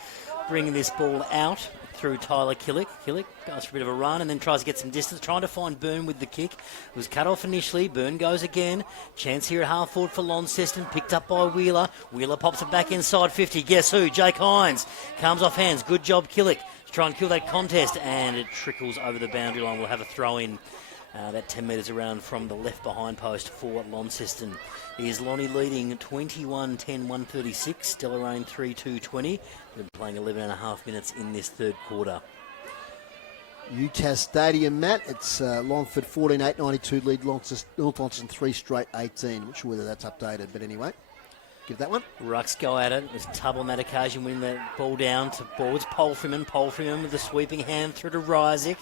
bring this ball out through Tyler Killick. Killick goes for a bit of a run and then tries to get some distance, trying to find Byrne with the kick. It was cut off initially. Byrne goes again. Chance here at half forward for Launceston, picked up by Wheeler. Wheeler pops it back inside 50. Guess who? Jake Hines comes off hands. Good job, Killick, to try and kill that contest, and it trickles over the boundary line. We'll have a throw in. That 10 metres around from the left behind post for Launceston. Is Lonnie leading 21-10, 136, Deloraine 3-2-20. Been playing 11 and a half minutes in this third quarter. UTAS Stadium, Matt. It's Longford 14-8, 92 lead North Launceston 3 straight 18. I'm not sure whether that's updated, but anyway. Give that one. Rucks go at it. It was Tubb on that occasion, winning the ball down towards Polfreman. Polfreman with the sweeping hand through to Rysick.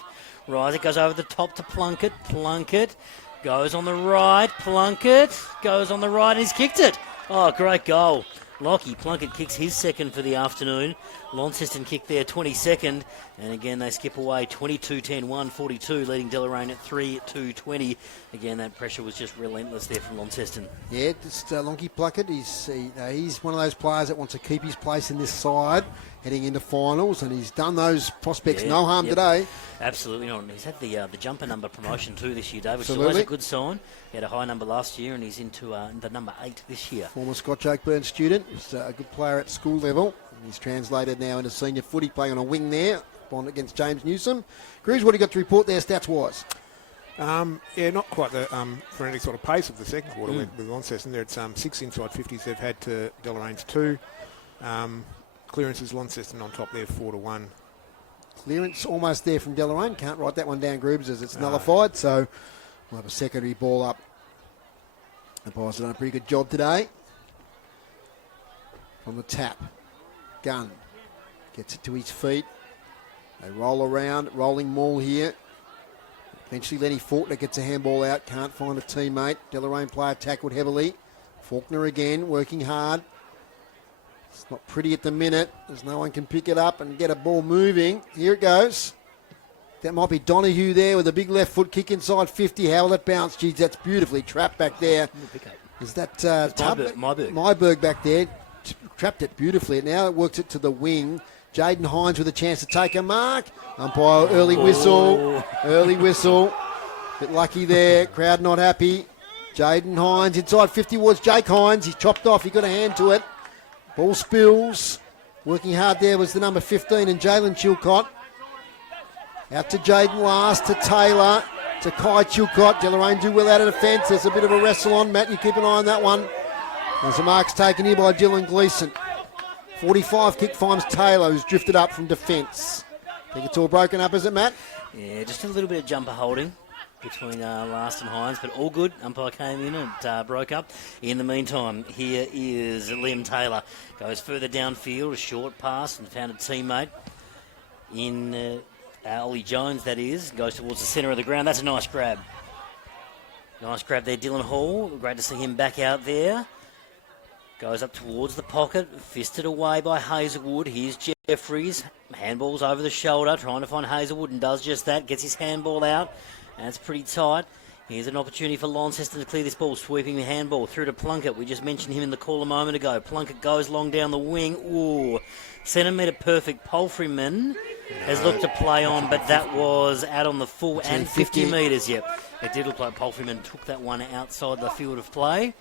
Rysick goes over the top to Plunkett. Plunkett goes on the right. Plunkett goes on the right and he's kicked it. Oh, great goal. Lockie Plunkett kicks his second for the afternoon. Launceston kicked their 22nd. And again, they skip away 22-10, 142, leading Deloraine at 3-2-20. Again, that pressure was just relentless there from Launceston. Yeah, just Lonky Plunkett. He's one of those players that wants to keep his place in this side heading into finals, and he's done those prospects no harm today. Absolutely not. He's had the jumper number promotion too this year, Dave, which is always a good sign. He had a high number last year, and he's into the number 8 this year. Former Scotch Oakburn student. He's a good player at school level. He's translated now into senior footy, playing on a wing there, on against James Newsom. Cruz, what do you got to report there, stats-wise? Not quite the frenetic sort of pace of the second quarter with Launceston. There it's 6 inside 50s they've had to Delorain's 2. Clearances, Launceston on top there, 4-1. Clearance almost there from Deloraine. Can't write that one down, Groobs, as it's nullified. So we'll have a secondary ball up. The Pies have done a pretty good job today. From the tap. Gunn gets it to his feet. They roll around, rolling maul here. Eventually Lenny Faulkner gets a handball out, can't find a teammate. Deloraine player tackled heavily. Faulkner again, working hard. It's not pretty at the minute, as no one can pick it up and get a ball moving. Here it goes. That might be Donahue there with a big left foot kick inside 50. How will that bounce? Geez, that's beautifully trapped back there. Is that Myberg back there? Trapped it beautifully. Now it works it to the wing. Jaden Hines with a chance to take a mark. Umpire, early whistle. Early whistle. Bit lucky there. Crowd not happy. Jaden Hines inside 50 towards Jake Hines. He's chopped off. He got a hand to it. Ball spills. Working hard there was the number 15 and Jalen Chilcott. Out to Jaden last, to Taylor, to Kai Chilcott. Deloraine do well out of defence. There's a bit of a wrestle on. Matt, you keep an eye on that one. There's a marks taken here by Dylan Gleeson. 45 kick finds Taylor, who's drifted up from defence. Think it's all broken up, is it, Matt? Yeah, just a little bit of jumper holding between Last and Hines, but all good. Umpire came in and broke up. In the meantime, here is Liam Taylor. Goes further downfield, a short pass, and found a teammate in Ollie Jones, that is. Goes towards the centre of the ground. That's a nice grab. Nice grab there, Dylan Hall. Great to see him back out there. Goes up towards the pocket, fisted away by Hazelwood. Here's Jeffries, handballs over the shoulder, trying to find Hazelwood, and does just that. Gets his handball out, and it's pretty tight. Here's an opportunity for Launceston to clear this ball, sweeping the handball through to Plunkett. We just mentioned him in the call a moment ago. Plunkett goes long down the wing. Ooh, centimetre perfect. Palfreyman has looked to play on, but that was out on the full and 50 metres. Yep, it did look like Palfreyman took that one outside the field of play,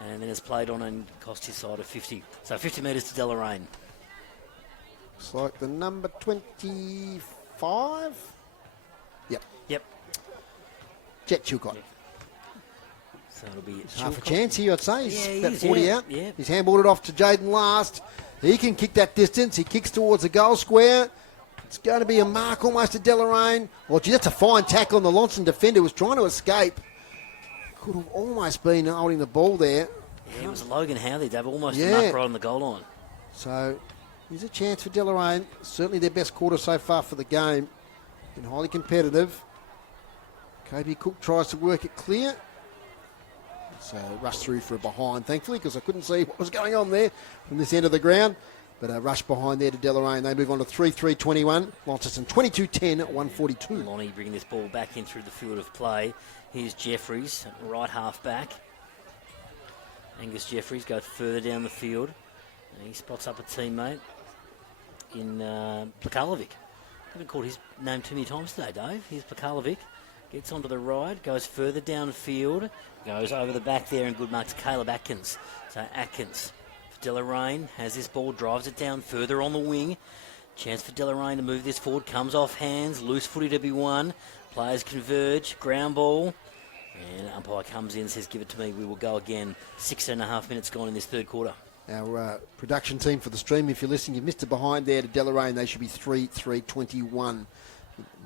and then has played on and cost his side of 50. So 50 metres to Deloraine. Looks like the number 25. Yep. Jet Chilcott. So it'll be Half a chance here, I'd say. He's about 40 yeah, out. yeah. He's handballed it off to Jaden Last. He can kick that distance. He kicks towards the goal square. It's going to be a mark almost to Deloraine. Oh, gee, that's a fine tackle on the Launceston defender who was trying to escape. Could have almost been holding the ball there. Yeah, it was Logan Howley. They've almost Yeah. marked right on the goal line. So here's a chance for Deloraine. Certainly their best quarter so far for the game. Been highly competitive. Kobe Cook tries to work it clear. So rush through for a behind, thankfully, because I couldn't see what was going on there from this end of the ground. But a rush behind there to Deloraine. They move on to 3-3-21. Launceston 22-10 at 142. Lonnie bringing this ball back in through the field of play. Here's Jeffries, right half back. Angus Jeffries goes further down the field. And he spots up a teammate in Plakalovic. Haven't called his name too many times today, Dave. Here's Plakalovic. Gets onto the right, goes further downfield, goes over the back there, and good mark to Caleb Atkins. So Atkins for Deloraine has this ball, drives it down further on the wing. Chance for Deloraine to move this forward, comes off hands, loose footy to be won. Players converge, ground ball, and umpire comes in and says, give it to me, we will go again. 6.5 minutes gone in this third quarter. Our production team for the stream, if you're listening, you've missed it behind there to Deloraine. They should be 3-3-21.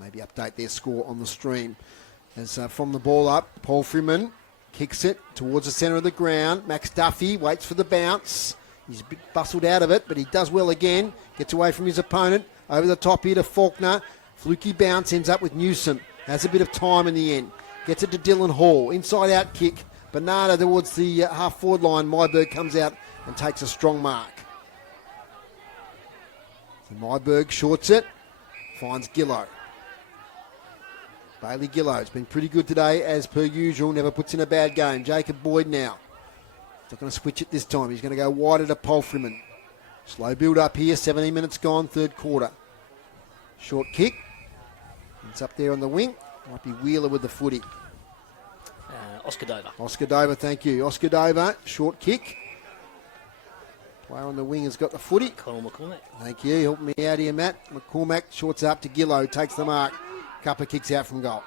Maybe update their score on the stream. As from the ball up, Paul Freeman kicks it towards the centre of the ground. Max Duffy waits for the bounce. He's a bit bustled out of it, but he does well again. Gets away from his opponent. Over the top here to Faulkner. Fluky bounce, ends up with Newsom. Has a bit of time in the end. Gets it to Dylan Hall. Inside out kick. Bernardo towards the half forward line. Myberg comes out and takes a strong mark. So Myberg shorts it. Finds Gillow. Bailey Gillow's been pretty good today, as per usual. Never puts in a bad game. Jacob Boyd now. He's not going to switch it this time. He's going to go wider to Palfreyman. Slow build up here. 17 minutes gone, third quarter. Short kick. It's up there on the wing. Might be Wheeler with the footy. Oscar Dover. Oscar Dover, thank you. Oscar Dover, short kick. Player on the wing has got the footy. Colin McCormack. Thank you. Help me out here, Matt. McCormack shorts up to Gillow. Takes the mark. Couple of kicks out from goal.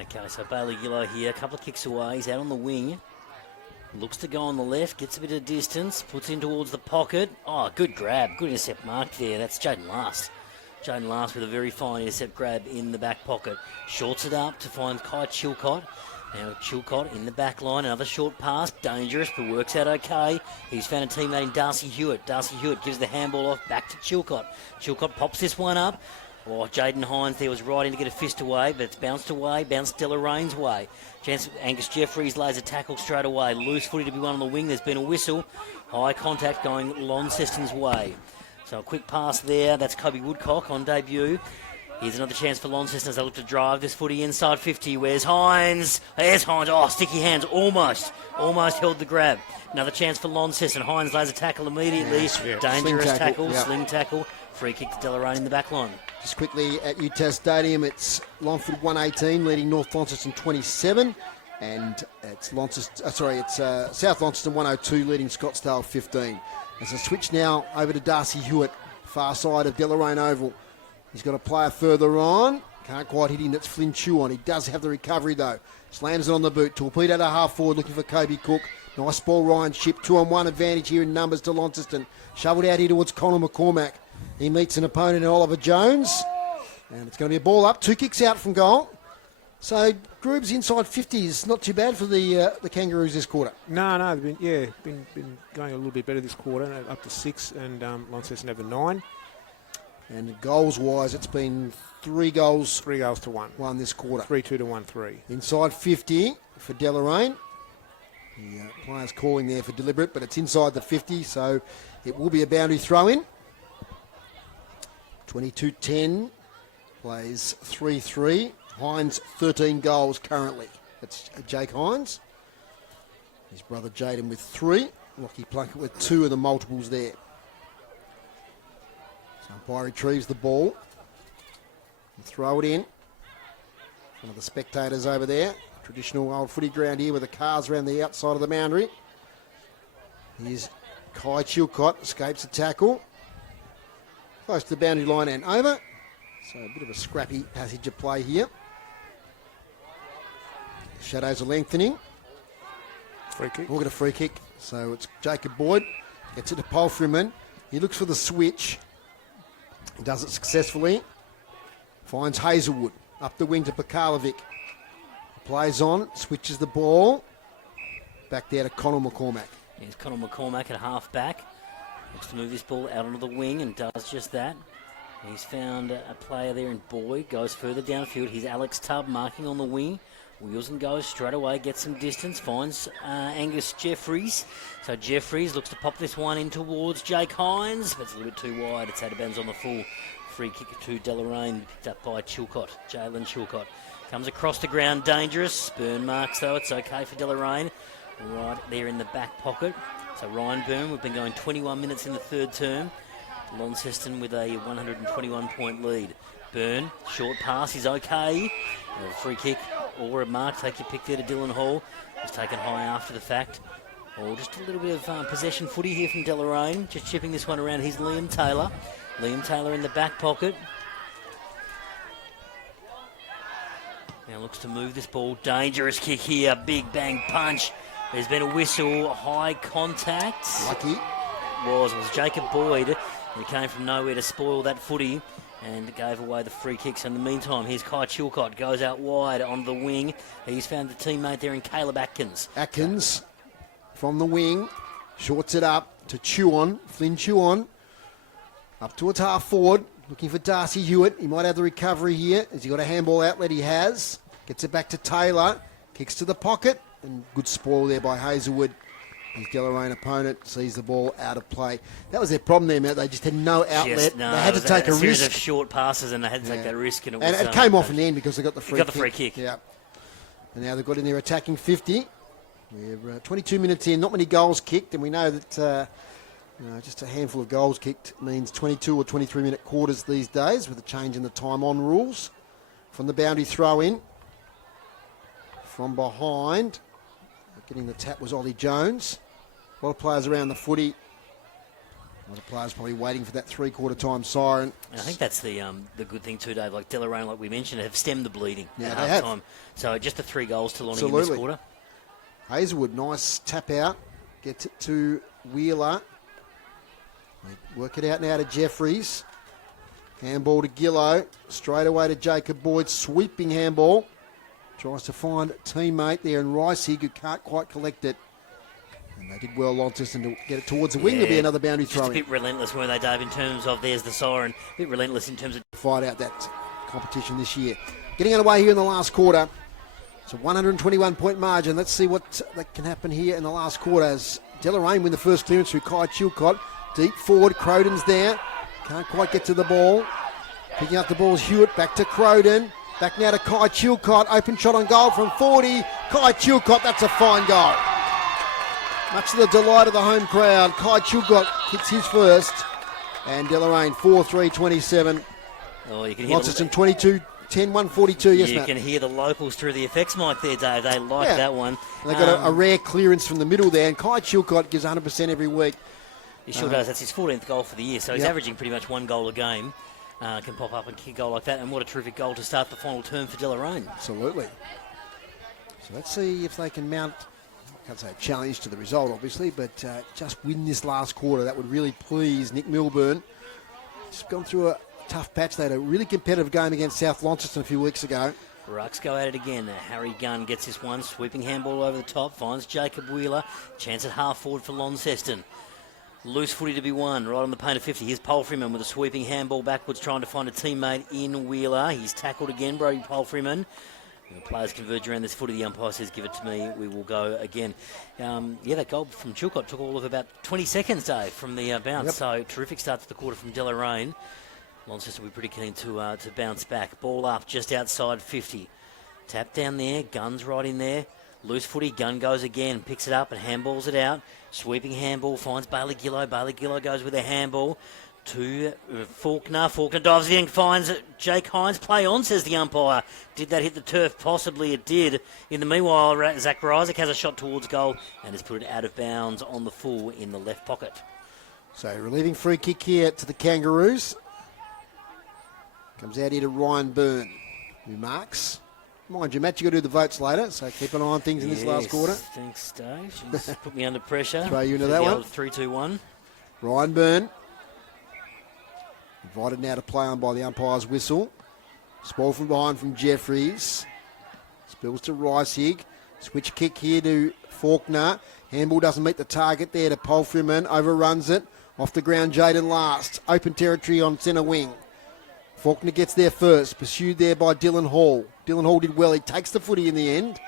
Okay, so Bailey Gillow here, a couple of kicks away. He's out on the wing. Looks to go on the left, gets a bit of distance, puts in towards the pocket. Oh, good grab. Good intercept mark there. That's Jaden Last. Jaden Last with a very fine intercept grab in the back pocket. Shorts it up to find Kai Chilcott. Now Chilcott in the back line. Another short pass. Dangerous, but works out okay. He's found a teammate in Darcy Hewitt. Darcy Hewitt gives the handball off back to Chilcott. Chilcott pops this one up. Oh, Jaden Hines there was right in to get a fist away, but it's bounced away, bounced Delaraine's way. Chance Angus Jeffries lays a tackle straight away. Loose footy to be won on the wing. There's been a whistle. High contact going Launceston's way. So a quick pass there. That's Kobe Woodcock on debut. Here's another chance for Launceston as they look to drive this footy inside 50. Where's Hines? There's Hines. Oh, sticky hands. Almost held the grab. Another chance for Launceston. Hines lays a tackle immediately. Yeah. Dangerous tackle, yeah. sling tackle. Free kick to Deloraine in the back line. Just quickly at UTAS Stadium, it's Longford 118 leading North Launceston 27, and it's South Launceston 102 leading Scottsdale 15. There's a switch now over to Darcy Hewitt, far side of Deloraine Oval. He's got a player further on. Can't quite hit him. That's Flynn Chuon. He does have the recovery though. Slams it on the boot. Torpedo to half forward looking for Kobe Cook. Nice ball, Ryan Ship. 2-on-1 advantage here in numbers to Launceston. Shoveled out here towards Colin McCormack. He meets an opponent in Oliver Jones. And it's going to be a ball up. 2 kicks out from goal. So Groob's inside 50 is not too bad for the Kangaroos this quarter. No, they've been going a little bit better this quarter, up to 6, and Launceston have a 9. And goals-wise, it's been 3 goals. 3 goals to 1. Won this quarter. 3-2 to 1-3. Inside 50 for Deloraine. The player's calling there for deliberate, but it's inside the 50, so it will be a boundary throw-in. 22-10, plays 3-3. Hines, 13 goals currently. That's Jake Hines. His brother Jaden with 3. Lockie Plunkett with 2 of the multiples there. So umpire retrieves the ball. And throw it in. One of the spectators over there. Traditional old footy ground here with the cars around the outside of the boundary. Here's Kai Chilcott, escapes the tackle. Close to the boundary line and over. So a bit of a scrappy passage of play here. Shadows are lengthening. Free kick. We'll get a free kick. So it's Jacob Boyd. Gets it to Palfreyman. He looks for the switch. He does it successfully. Finds Hazelwood. Up the wing to Pekarlovic. Plays on. Switches the ball. Back there to Connell McCormack. Here's Connell McCormack at half back. Looks to move this ball out onto the wing and does just that. He's found a player there in Boyd. Goes further downfield. Here's Alex Tubb marking on the wing. Wheels and goes straight away, gets some distance, finds Angus Jeffries. So Jeffries looks to pop this one in towards Jake Hines, but it's a little bit too wide. It's out of bounds on the full. Free kick to Deloraine, picked up by Chilcott, Jalen Chilcott. Comes across the ground, dangerous. Burn marks though, it's okay for Deloraine. Right there in the back pocket. So Ryan Byrne, we've been going 21 minutes in the third term. Launceston with a 121-point lead. Byrne, short pass, he's okay. A free kick or a mark, take your pick there to Dylan Hall. Was taken high after the fact. Oh, just a little bit of possession footy here from Deloraine. Just chipping this one around. Here's Liam Taylor. Liam Taylor in the back pocket. Now looks to move this ball. Dangerous kick here. Big bang punch. There's been a whistle. High contact. Lucky. Was Jacob Boyd. He came from nowhere to spoil that footy and gave away the free kicks. In the meantime, here's Kai Chilcott. Goes out wide on the wing. He's found the teammate there in Caleb Atkins. Atkins from the wing. Shorts it up to Chuon. Flynn Chuon. Up towards half forward. Looking for Darcy Hewitt. He might have the recovery here. Has he got a handball outlet? He has. Gets it back to Taylor. Kicks to the pocket. And good spoil there by Hazelwood. His Deloraine opponent sees the ball out of play. That was their problem there, Matt. They just had no outlet. No, they had to take a series risk. Of short passes, and they had to take that risk. And it came off in the end because they got the free kick. Got the free kick. Yeah. And now they've got in there attacking 50. We're 22 minutes in, not many goals kicked, and we know that just a handful of goals kicked means 22 or 23-minute quarters these days with a change in the time-on rules. From the boundary throw-in. From behind. Getting the tap was Ollie Jones. A lot of players around the footy. A lot of players probably waiting for that three-quarter time siren. And I think that's the good thing too, Dave. Like Deloraine, like we mentioned, have stemmed the bleeding at they half have. time. So just the 3 goals to Lonnie in Absolutely. this quarter. Hazelwood, nice tap out. Gets it to Wheeler. They work it out now to Jeffries. Handball to Gillow. Straight away to Jacob Boyd. Sweeping handball. Tries to find a teammate there in Reisig who can't quite collect it. And they did well, Launceston, to get it towards the wing. There'll be another boundary throw. Just a bit relentless, weren't they, Dave, in terms of there's the siren. A bit relentless in terms of... Fight out that competition this year. Getting underway here in the last quarter. It's a 121-point margin. Let's see what that can happen here in the last quarter as Deloraine win the first clearance through Kai Chilcott. Deep forward, Croden's there. Can't quite get to the ball. Picking up the ball is Hewitt, back to Croden. Back now to Kai Chilcott. Open shot on goal from 40. Kai Chilcott, that's a fine goal. Much to the delight of the home crowd. Kai Chilcott kicks his first. And Deloraine 4-3-27. Oh, you can hear Launceston 22-10, 142. Yes, you Matt. can hear the locals through the effects mic there, Dave. They like that one. They got a rare clearance from the middle there. And Kai Chilcott gives 100% every week. He sure does. That's his 14th goal for the year. So he's averaging pretty much 1 goal a game. Can pop up and kick a goal like that. And what a terrific goal to start the final term for Deloraine. Absolutely. So let's see if they can mount, I can't say a challenge to the result, obviously, but just win this last quarter. That would really please Nick Milburn. Just gone through a tough patch. They had a really competitive game against South Launceston a few weeks ago. Rucks go at it again. Harry Gunn gets this one. Sweeping handball over the top. Finds Jacob Wheeler. Chance at half forward for Launceston. Loose footy to be won, right on the paint of 50. Here's Palfreyman with a sweeping handball backwards, trying to find a teammate in Wheeler. He's tackled again, Brody Palfreyman. The players converge around this footy. The umpire says, give it to me. We will go again. That goal from Chilcott took all of about 20 seconds, Dave, from the bounce. Yep. So terrific start to the quarter from Deloraine. Launceston will be pretty keen to bounce back. Ball up just outside 50. Tap down there. Gun's right in there. Loose footy. Gun goes again. Picks it up and handballs it out. Sweeping handball. Finds Bailey Gillow. Bailey Gillow goes with a handball to Faulkner. Faulkner dives in, finds Jake Hines. Play on, says the umpire. Did that hit the turf? Possibly it did. In the meanwhile, Zach Rysick has a shot towards goal and has put it out of bounds on the full in the left pocket. So relieving free kick here to the Kangaroos. Comes out here to Ryan Byrne, who marks. Mind you, Matt, you've got to do the votes later, so keep an eye on things in this last quarter. Thanks, Dave. She's put me under pressure. Throw you into that one. 3-2-1. Ryan Byrne. Invited now to play on by the umpire's whistle. Spoil from behind from Jeffries. Spills to Reisig. Switch kick here to Faulkner. Handball doesn't meet the target there to Polfriman. Overruns it. Off the ground, Jaden Last. Open territory on centre wing. Faulkner gets there first. Pursued there by Dylan Hall. Dylan Hall did well. He takes the footy in the end.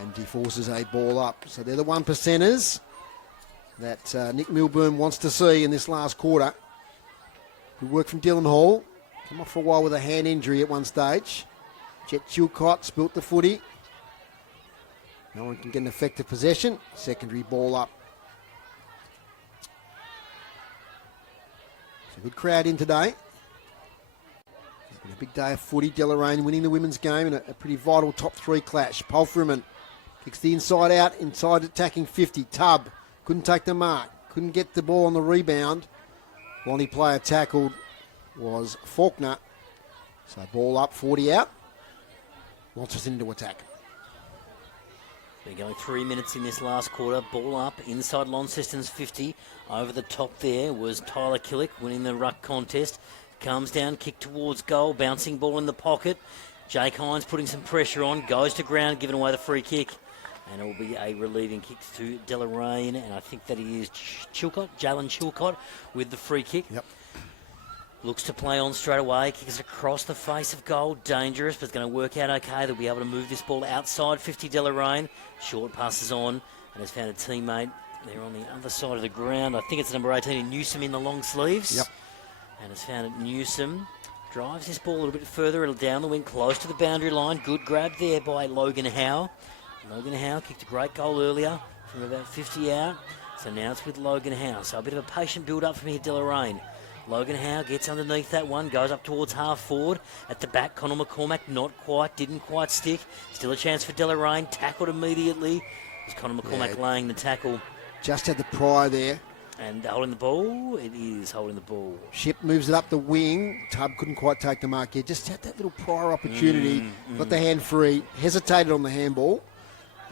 And he forces a ball up. So they're the 1%ers that Nick Milburn wants to see in this last quarter. Good work from Dylan Hall. Come off for a while with a hand injury at one stage. Jet Chilcott spilt the footy. No one can get an effective possession. Secondary ball up. It's a good crowd in today. It's been a big day of footy. Deloraine winning the women's game in a pretty vital top three clash. Polfriman kicks the inside out, inside attacking 50. Tubb couldn't take the mark. Couldn't get the ball on the rebound. The only player tackled was Faulkner. So ball up, 40 out. Launceston into attack. They're going 3 minutes in this last quarter. Ball up inside Launceston's 50. Over the top there was Tyler Killick winning the ruck contest. Comes down, kick towards goal, bouncing ball in the pocket. Jake Hines putting some pressure on, goes to ground, giving away the free kick. And it will be a relieving kick to Deloraine, and I think that he is Jalen Chilcott with the free kick. Yep. Looks to play on straight away, kicks it across the face of goal. Dangerous, but it's going to work out okay. They'll be able to move this ball outside 50 Deloraine. Short passes on, and has found a teammate there on the other side of the ground. I think it's number 18, Newsom in the long sleeves. Yep. And has found it. Newsom drives this ball a little bit further down the wing, close to the boundary line. Good grab there by Logan Howe. Logan Howe kicked a great goal earlier from about 50 out. So now it's with Logan Howe. So a bit of a patient build-up from here, Deloraine. Logan Howe gets underneath that one, goes up towards half forward. At the back, Connor McCormack didn't quite stick. Still a chance for Deloraine, tackled immediately. It's Connor McCormack laying the tackle. Just had the pry there. And holding the ball, it is holding the ball. Ship moves it up the wing. Tubb couldn't quite take the mark yet. Just had that little prior opportunity. Got the hand free, hesitated on the handball.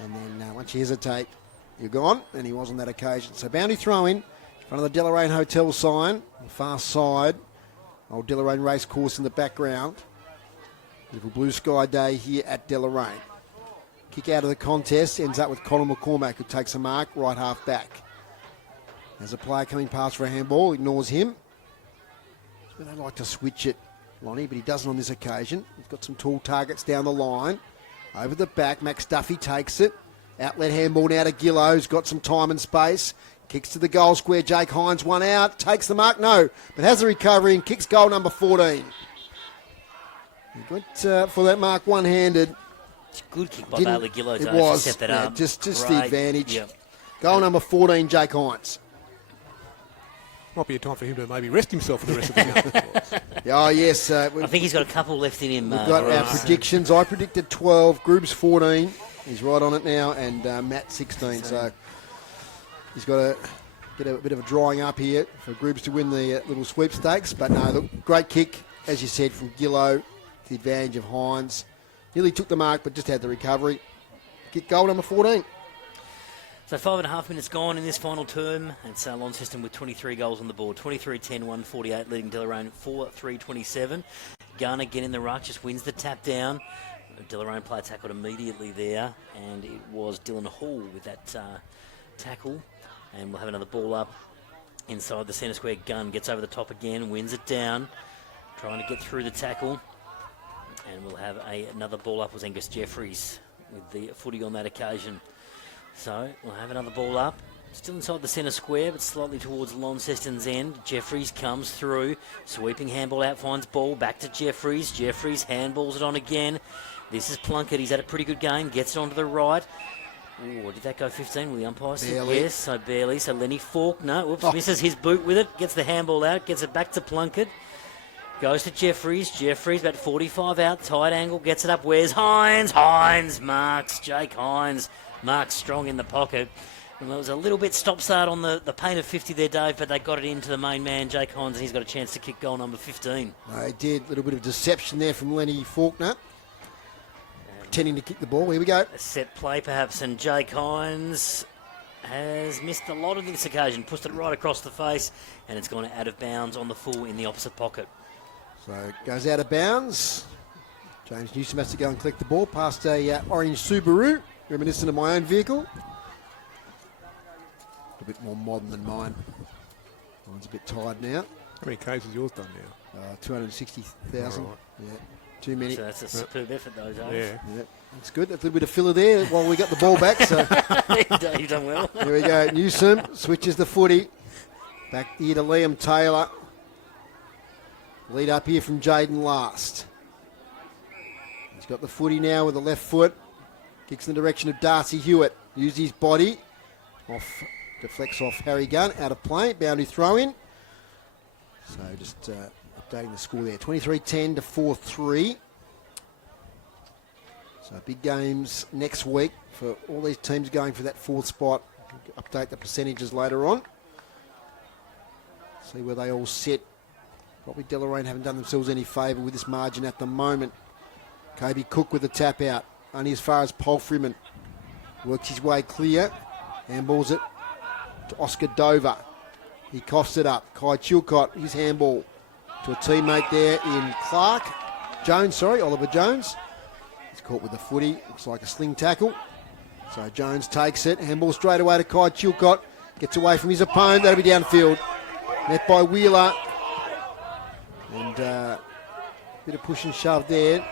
And then once you hesitate, you're gone. And he was on that occasion. So boundary throw in front of the Deloraine Hotel sign. On the far side. Old Deloraine race course in the background. Beautiful blue sky day here at Deloraine. Kick out of the contest. Ends up with Connor McCormack, who takes a mark right half back. There's a player coming past for a handball. Ignores him. So they like to switch it, Lonnie, but he doesn't on this occasion. He's got some tall targets down the line. Over the back, Max Duffy takes it. Outlet handball now to Gillow, who's got some time and space. Kicks to the goal square. Jake Hines, one out. Takes the mark, no. But has the recovery and kicks goal number 14. He got for that mark one-handed. It's a good kick by Bailey Gillow. It was. To set that up. Just the advantage. Yep. Goal number 14, Jake Hines. Might be a time for him to maybe rest himself for the rest of the game. Oh, yes. I think he's got a couple left in him. We've got our predictions. I predicted 12. Group's 14. He's right on it now. And Matt 16. So he's got to get a bit of a drying up here for Groups to win the little sweepstakes. But no, look, great kick, as you said, from Gillow. The advantage of Hines. Nearly took the mark, but just had the recovery. Kick goal number 14. So 5.5 minutes gone in this final term. It's Launceston with 23 goals on the board. 23-10, 148, leading Deloraine 4-3-27. Gunn again in the ruck, just wins the tap down. Deloraine player tackled immediately there, and it was Dylan Hall with that tackle. And we'll have another ball up inside the centre square. Gunn gets over the top again, wins it down, trying to get through the tackle. And we'll have another ball up, was Angus Jeffries with the footy on that occasion. So we'll have another ball up. Still inside the centre square, but slightly towards Launceston's end. Jeffries comes through. Sweeping handball out, finds ball. Back to Jeffries. Jeffries handballs it on again. This is Plunkett. He's had a pretty good game. Gets it onto the right. Ooh, did that go 15? Will the umpire say yes? So barely. So Lenny Faulkner, misses his boot with it. Gets the handball out. Gets it back to Plunkett. Goes to Jeffries. Jeffries about 45 out. Tight angle. Gets it up. Where's Hines? Hines marks. Jake Hines marks strong in the pocket. And there was a little bit stop-start on the paint of 50 there, Dave, but they got it into the main man, Jake Hines, and he's got a chance to kick goal number 15. They did. A little bit of deception there from Lenny Faulkner. Pretending to kick the ball. Here we go. A set play, perhaps, and Jake Hines has missed a lot of this occasion. Pushed it right across the face, and it's gone out of bounds on the full in the opposite pocket. So it goes out of bounds. James Newsom has to go and collect the ball past a orange Subaru, reminiscent of my own vehicle. A bit more modern than mine. Mine's a bit tired now. How many Ks has yours done now? 260,000. Right. Yeah, too many. So that's a superb effort, though, James. Yeah. That's good. A little bit of filler there while we got the ball back. So You've done well. here we go. Newsom switches the footy. Back here to Liam Taylor. Lead up here from Jaden Last. He's got the footy now with the left foot. Kicks in the direction of Darcy Hewitt. Uses his body. Deflects off Harry Gunn. Out of play. Boundary throw in. So just updating the score there. 23-10 to 4-3. So big games next week for all these teams going for that fourth spot. Update the percentages later on. See where they all sit. Probably Deloraine haven't done themselves any favour with this margin at the moment. Kobe Cook with the tap out. Only as far as Paul Freeman. Works his way clear. Handballs it to Oscar Dover. He coughs it up. Kai Chilcott, his handball to a teammate there in Oliver Jones. He's caught with the footy. Looks like a sling tackle. So Jones takes it. Handball straight away to Kai Chilcott. Gets away from his opponent. That'll be downfield. Met by Wheeler. And a bit of push and shove there.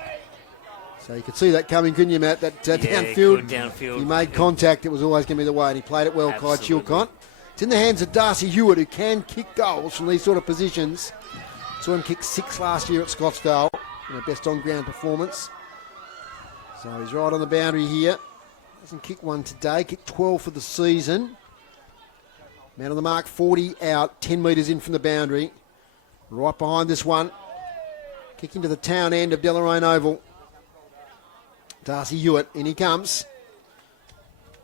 So you could see that coming, couldn't you, Matt? That downfield. Downfield. He made contact. It was always going to be the way, and he played it well, Absolutely. Kai Chilcott. It's in the hands of Darcy Hewitt, who can kick goals from these sort of positions. Saw him kick 6 last year at Scottsdale. Best on-ground performance. So he's right on the boundary here. Hasn't kicked one today. Kicked 12 for the season. Man on the mark, 40 out, 10 metres in from the boundary. Right behind this one. Kicking to the town end of Deloraine Oval. Darcy Hewitt, in he comes.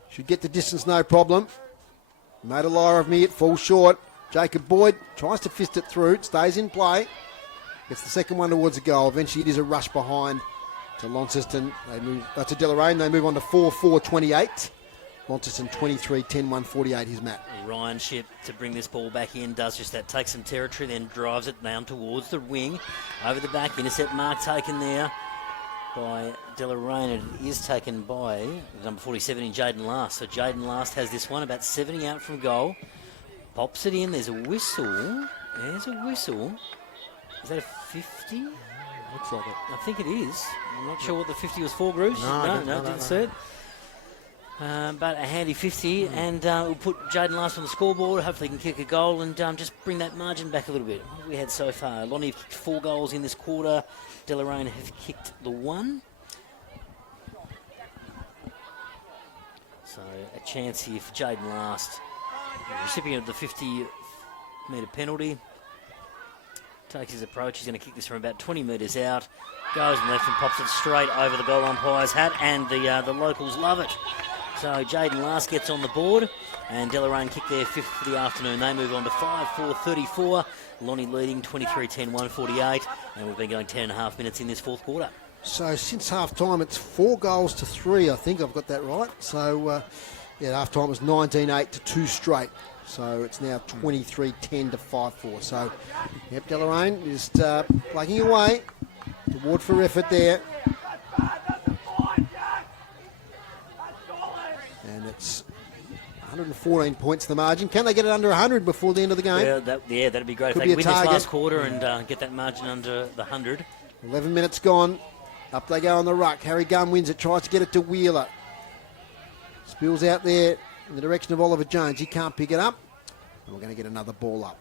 Should get the distance, no problem. Made a liar of me, it falls short. Jacob Boyd tries to fist it through, it stays in play. Gets the second one towards the goal. Eventually it is a rush behind to Launceston. They move to Deloraine, they move on to 4-4-28. Launceston 23-10, 148 his Matt. Ryan Ship to bring this ball back in, does just that, takes some territory, then drives it down towards the wing. Over the back, intercept mark taken there by Deloraine. It is taken by number 47 in Jaden Last. So Jaden Last has this one, about 70 out from goal. Pops it in, there's a whistle. There's a whistle. Is that a 50? Looks like it. I think it is. I'm not sure what the 50 was for, Bruce. No, didn't see it. But a handy 50, and we'll put Jaden Last on the scoreboard. Hopefully he can kick a goal and just bring that margin back a little bit. What have we had so far? Lonnie have kicked 4 goals in this quarter. Deloraine have kicked the 1. So a chance here for Jaden Last. The recipient of the 50-metre penalty. Takes his approach. He's going to kick this from about 20 metres out. Goes left and pops it straight over the goal umpire's hat, and the locals love it. So Jaden Last gets on the board, and Deloraine kick their 5th for the afternoon. They move on to 5-4-34. Lonnie leading 23-10, 148, and we've been going 10.5 minutes in this fourth quarter. So since half-time, it's 4 goals to 3, I think I've got that right. So, half-time was 19-8 to 2 straight. So it's now 23-10 to 5-4. So, Deloraine is plugging away. Reward for effort there. And it's 114 points the margin. Can they get it under 100 before the end of the game? Yeah, that'd be great. Could if they be a win this target. last quarter and get that margin under the 100. 11 minutes gone. Up they go on the ruck. Harry Gunn wins it. Tries to get it to Wheeler. Spills out there in the direction of Oliver Jones. He can't pick it up. And we're going to get another ball up.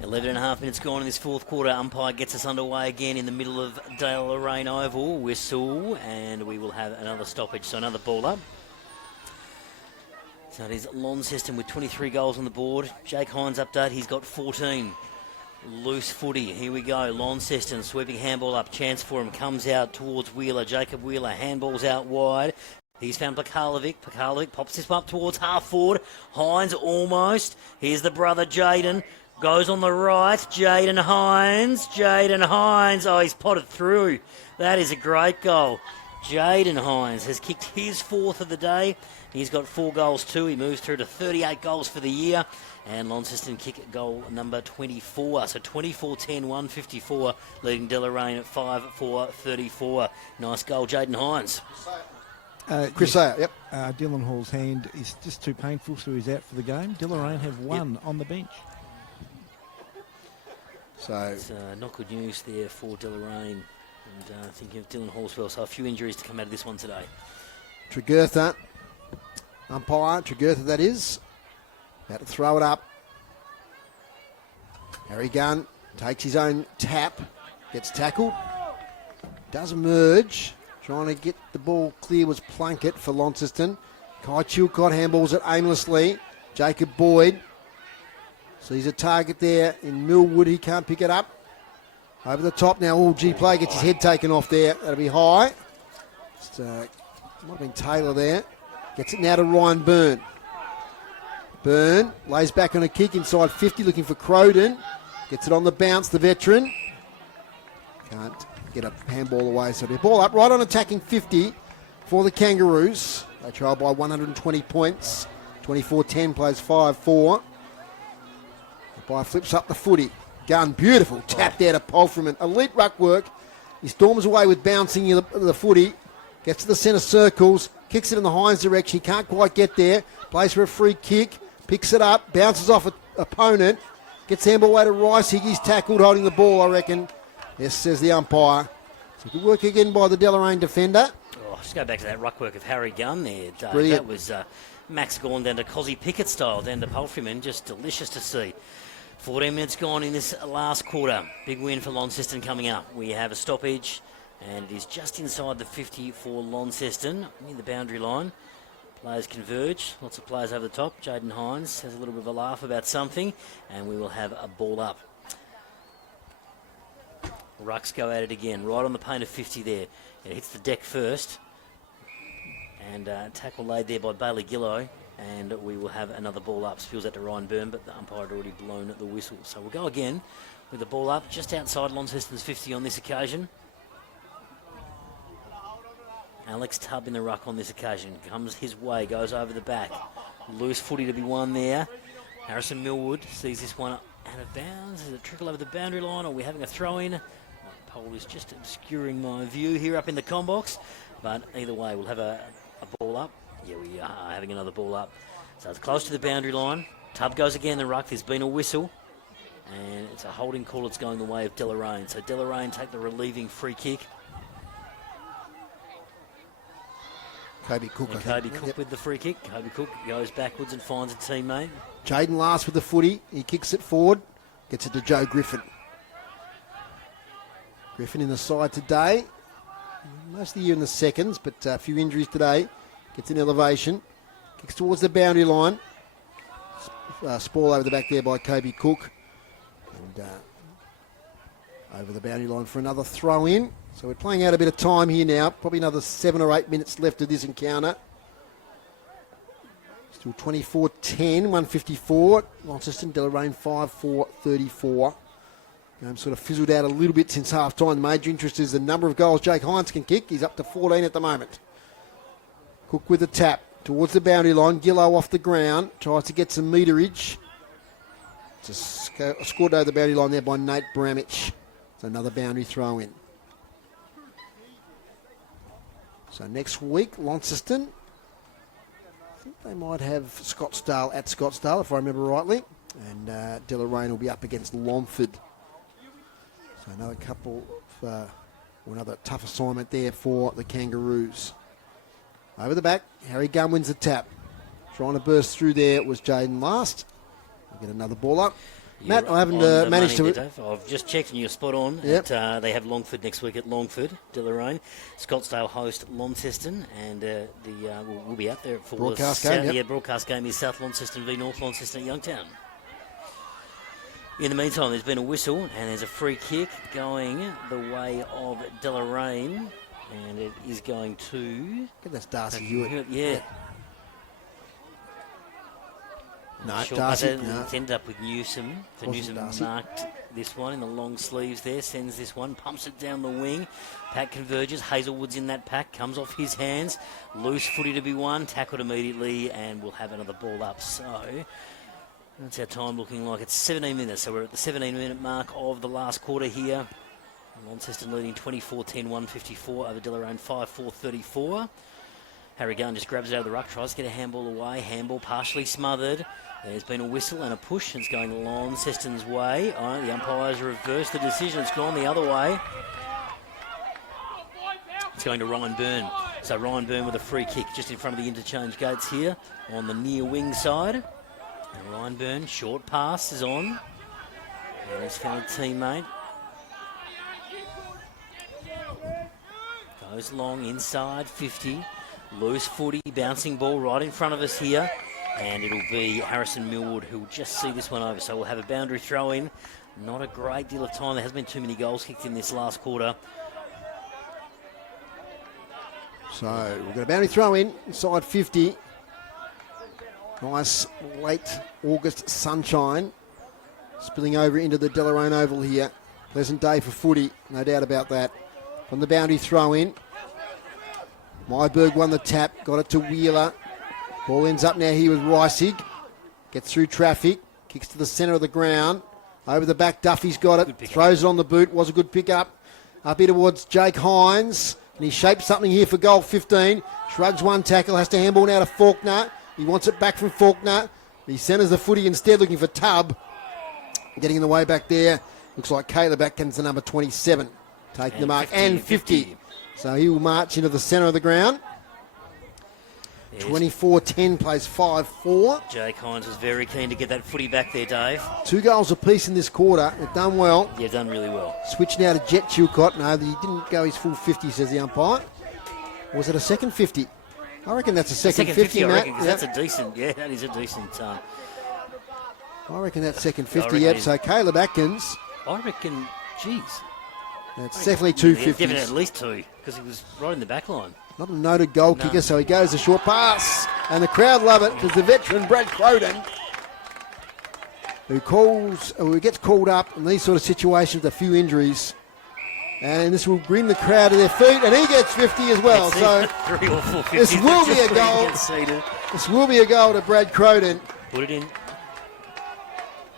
Yeah, 11.5 minutes gone in this fourth quarter. Umpire gets us underway again in the middle of Deloraine Oval. Whistle, and we will have another stoppage, so another ball up. So it is Launceston with 23 goals on the board. Jake Hines update, he's got 14. Loose footy, here we go. Launceston sweeping handball up, chance for him, comes out towards Wheeler. Jacob Wheeler, handball's out wide. He's found Pakalovic. Pakalovic pops this one up towards half forward. Hines almost. Here's the brother Jaden. Goes on the right. Jaden Hines. Jaden Hines. Oh, he's potted through. That is a great goal. Jaden Hines has kicked his fourth of the day. He's got 4 goals too. He moves through to 38 goals for the year. And Launceston kick goal number 24. So 24-10, 154, leading Deloraine at 5-4-34. Nice goal, Jaden Hines. Chris Sayer, yep. Dylan Hall's hand is just too painful, so he's out for the game. Deloraine have one on the bench. So it's not good news there for Deloraine. And thinking of Dylan Hall as well. So a few injuries to come out of this one today. Tregurtha, umpire, Tregurtha that is. About to throw it up. Harry Gunn takes his own tap, gets tackled, does emerge, trying to get the ball clear was Plunkett for Launceston. Kai Chilcott handballs it aimlessly. Jacob Boyd sees a target there in Millwood, he can't pick it up. Over the top now, G-Play gets his head taken off there, that'll be high. Just, might have been Taylor there. Gets it now to Ryan Byrne. Byrne lays back on a kick inside 50, looking for Crowden. Gets it on the bounce, the veteran. Can't get a handball away, so the ball up right on attacking 50 for the Kangaroos. They trail by 120 points. 24-10 plays 5-4. Umpire flips up the footy. Gun, beautiful. Tap there to Polframan. Elite ruck work. He storms away with bouncing the footy. Gets to the centre circles. Kicks it in the Hines direction. He can't quite get there. Plays for a free kick. Picks it up. Bounces off an opponent. Gets handball away to Rice. Higgy's tackled holding the ball, I reckon. Yes, says the umpire. So good work again by the Deloraine defender. Oh, just go back to that ruck work of Harry Gunn there, Dave. Brilliant. That was Max Gorn down to Cozzy Pickett style, down to Polframan. Just delicious to see. 14 minutes gone in this last quarter. Big win for Launceston coming up. We have a stoppage, and it is just inside the 50 for Launceston, near the boundary line. Players converge. Lots of players over the top. Jaden Hines has a little bit of a laugh about something, and we will have a ball up. Rucks go at it again, right on the paint of 50 there. It hits the deck first, and tackle laid there by Bailey Gillow, and we will have another ball up. Spills out to Ryan Byrne, but the umpire had already blown at the whistle. So we'll go again with the ball up just outside Launceston's 50 on this occasion. Alex Tubb in the ruck on this occasion. Comes his way, goes over the back. Loose footy to be won there. Harrison Millwood sees this one out of bounds. Is it a trickle over the boundary line, or are we having a throw-in? The pole is just obscuring my view here up in the com box. But either way, we'll have a ball up. Yeah, we are having another ball up. So it's close to the boundary line. Tubb goes again in the ruck. There's been a whistle. And it's a holding call. It's going the way of Deloraine. So Deloraine take the relieving free kick. Kobe Cook, and Kobe Cook with the free kick. Kobe Cook goes backwards and finds a teammate. Jaden last with the footy. He kicks it forward. Gets it to Joe Griffin. Griffin in the side today. Most of the year in the seconds, but a few injuries today. Gets in elevation. Kicks towards the boundary line. Spoil over the back there by Kobe Cook. And over the boundary line for another throw in. So we're playing out a bit of time here now. Probably another 7 or 8 minutes left of this encounter. Still 24-10, 154. Launceston, Deloraine 5-4-34. Game sort of fizzled out a little bit since half time. The major interest is the number of goals Jake Hines can kick. He's up to 14 at the moment. Cook with a tap towards the boundary line. Gillow off the ground. Tries to get some meterage. Just scored over the boundary line there by Nate Bramich. It's another boundary throw in. So next week, Launceston, I think they might have Scottsdale at Scottsdale, if I remember rightly. And Deloraine will be up against Longford. So another couple of, another tough assignment there for the Kangaroos. Over the back, Harry Gunn wins the tap. Trying to burst through there was Jaden Last. We'll get another ball up. Matt, I haven't managed to... There, I've just checked and you're spot on. Yep. They have Longford next week at Longford, Deloraine. Scottsdale host Launceston, and we'll be out there for broadcast game. Yeah, broadcast game is South Launceston v North Launceston at Youngtown. In the meantime, there's been a whistle and there's a free kick going the way of Deloraine, and it is going to... I think that's Darcy Hewitt. Yeah. No, Sure, Darcy. but it's ended up with Newsom. So Wasn't Newsom Darcy. marked this one in the long sleeves there, sends this one, pumps it down the wing. Pack converges. Hazelwood's in that pack, comes off his hands. Loose footy to be won, tackled immediately, and we'll have another ball up. So that's our time looking like. It's 17 minutes, so we're at the 17-minute mark of the last quarter here. Launceston leading 24-10, 154 over Deloraine 5-4-34. Harry Gunn just grabs it out of the ruck, tries to get a handball away. Handball partially smothered. There's been a whistle and a push, and it's going Launceston's way. Oh, the umpires reversed the decision. It's gone the other way. It's going to Ryan Byrne. So Ryan Byrne with a free kick just in front of the interchange gates here on the near wing side. And Ryan Byrne, short pass is on. And he's found a teammate. Goes long inside 50. Loose footy, bouncing ball right in front of us here. And it'll be Harrison Millwood who will just see this one over. So we'll have a boundary throw in. Not a great deal of time. There hasn't been too many goals kicked in this last quarter. So we've got a boundary throw in, inside 50. Nice late August sunshine spilling over into the Deloraine Oval here. Pleasant day for footy, no doubt about that. From the boundary throw in. Myberg won the tap, got it to Wheeler. Ball ends up now here with Reisig. Gets through traffic, kicks to the centre of the ground. Over the back, Duffy's got it, throws it on the boot, was a good pick up. Up here towards Jake Hines, and he shapes something here for goal 15. Shrugs one tackle, has to handball now to Faulkner. He wants it back from Faulkner. He centres the footy instead, looking for Tubb. Getting in the way back there. Looks like Caleb Atkins, the number 27, taking the mark, 50, and 50. So he will march into the centre of the ground. 24-10 plays 5-4. Jake Hines was very keen to get that footy back there, Dave. 2 goals apiece in this quarter. They've done well. Yeah, done really well. Switch now to Jet Chilcott. No, he didn't go his full 50, says the umpire. Or was it a second 50? I reckon that's a second 50, I Matt. reckon, 'cause that's a decent, that is a decent. I reckon that's second 50, reckon yep. he's- So Caleb Atkins, I reckon, geez. that's definitely 2 Yeah, definitely 50s. at least 2, because he was right in the back line. Not a noted goal kicker, so he goes a short pass. And the crowd love it because the veteran, Brad Croden, who gets called up in these sort of situations with a few injuries. And this will bring the crowd to their feet, and he gets 50 as well. So 3 or 4 50s. this will be a goal. This will be a goal to Brad Croden. Put it in.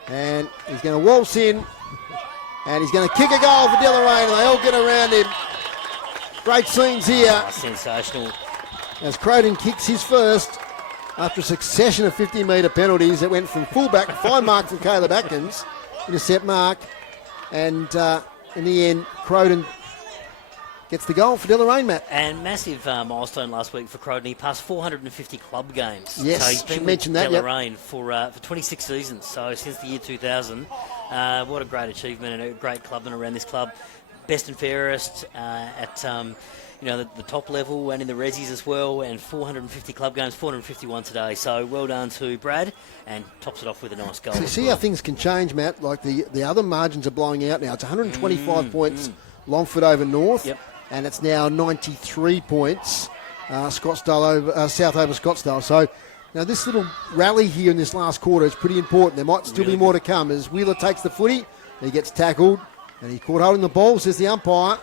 And he's going to waltz in, and he's going to kick a goal for Deloraine, and they all get around him. Great scenes here Oh, sensational. as Croden kicks his first after a succession of 50-metre penalties that went from fullback, fine mark from Caleb Atkins, intercept mark, and in the end, Croden gets the goal for Deloraine, Matt. And massive milestone last week for Croden. He passed 450 club games. Yes, so he's should been mention with that, yep. Deloraine for 26 seasons. So since the year 2000, what a great achievement and a great clubman around this club. Best and fairest at the top level and in the resis as well. And 450 club games, 451 today. So well done to Brad, and tops it off with a nice goal. So you see how things can change, Matt. Like the other margins are blowing out now. It's 125 points, Longford over North. Yep. And it's now 93 points, Scottsdale over South over Scottsdale. So now this little rally here in this last quarter is pretty important. There might still be more to come as Wheeler takes the footy. He gets tackled and he caught holding the ball, says the umpire.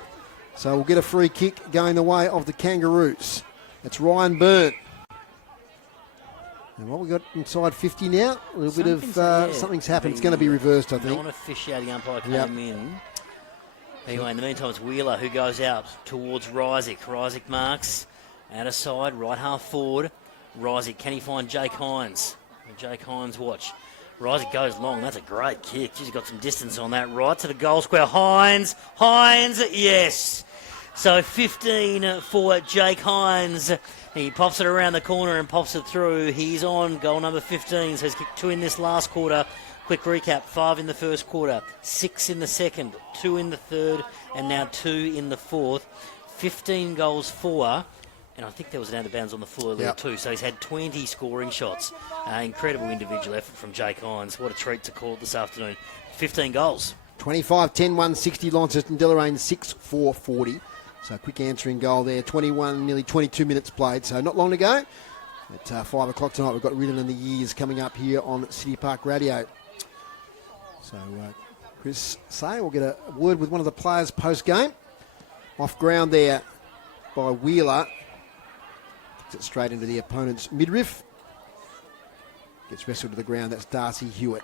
So we'll get a free kick going the way of the Kangaroos. It's Ryan Byrne. And what we got inside 50 now? A little bit of something's happened. It's going to be reversed, I think. Non-officiating umpire came in. Anyway, in the meantime, it's Wheeler who goes out towards Reisig. Reisig marks out of side, right half forward. Reisig, can he find Jake Hines? Jake Hines, watch. Right, it goes long. That's a great kick. She's got some distance on that. Right to the goal square. Hines, yes. So 15 for Jake Hines. He pops it around the corner and pops it through. He's on goal number 15. So he's kicked 2 in this last quarter. Quick recap, 5 in the first quarter, 6 in the second, 2 in the third, and now 2 in the fourth. 15 goals for, and I think there was an out of bounds on the floor there too. So he's had 20 scoring shots. Incredible individual effort from Jake Hines. What a treat to call it this afternoon. 15 goals. 25-10, 160, Launceston, Deloraine 6-4-40. So quick answering goal there. 21, nearly 22 minutes played. So not long to go. At 5 o'clock tonight, we've got Riddle in the Years coming up here on City Park Radio. So Chris Say will get a word with one of the players post-game. Off ground there by Wheeler. Puts it straight into the opponent's midriff. Gets wrestled to the ground. That's Darcy Hewitt.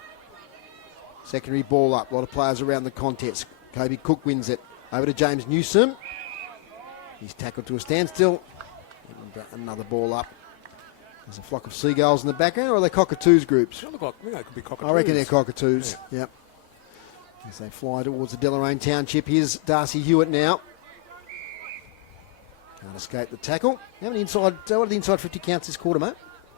Secondary ball up. A lot of players around the contest. Kobe Cook wins it. Over to James Newsom. He's tackled to a standstill. And another ball up. There's a flock of seagulls in the background, or are they cockatoos groups? It could be cockatoos. I reckon they're cockatoos. Yep. As they fly towards the Deloraine Township. Here's Darcy Hewitt now. Can't escape the tackle. What are the inside 50 counts this quarter, mate?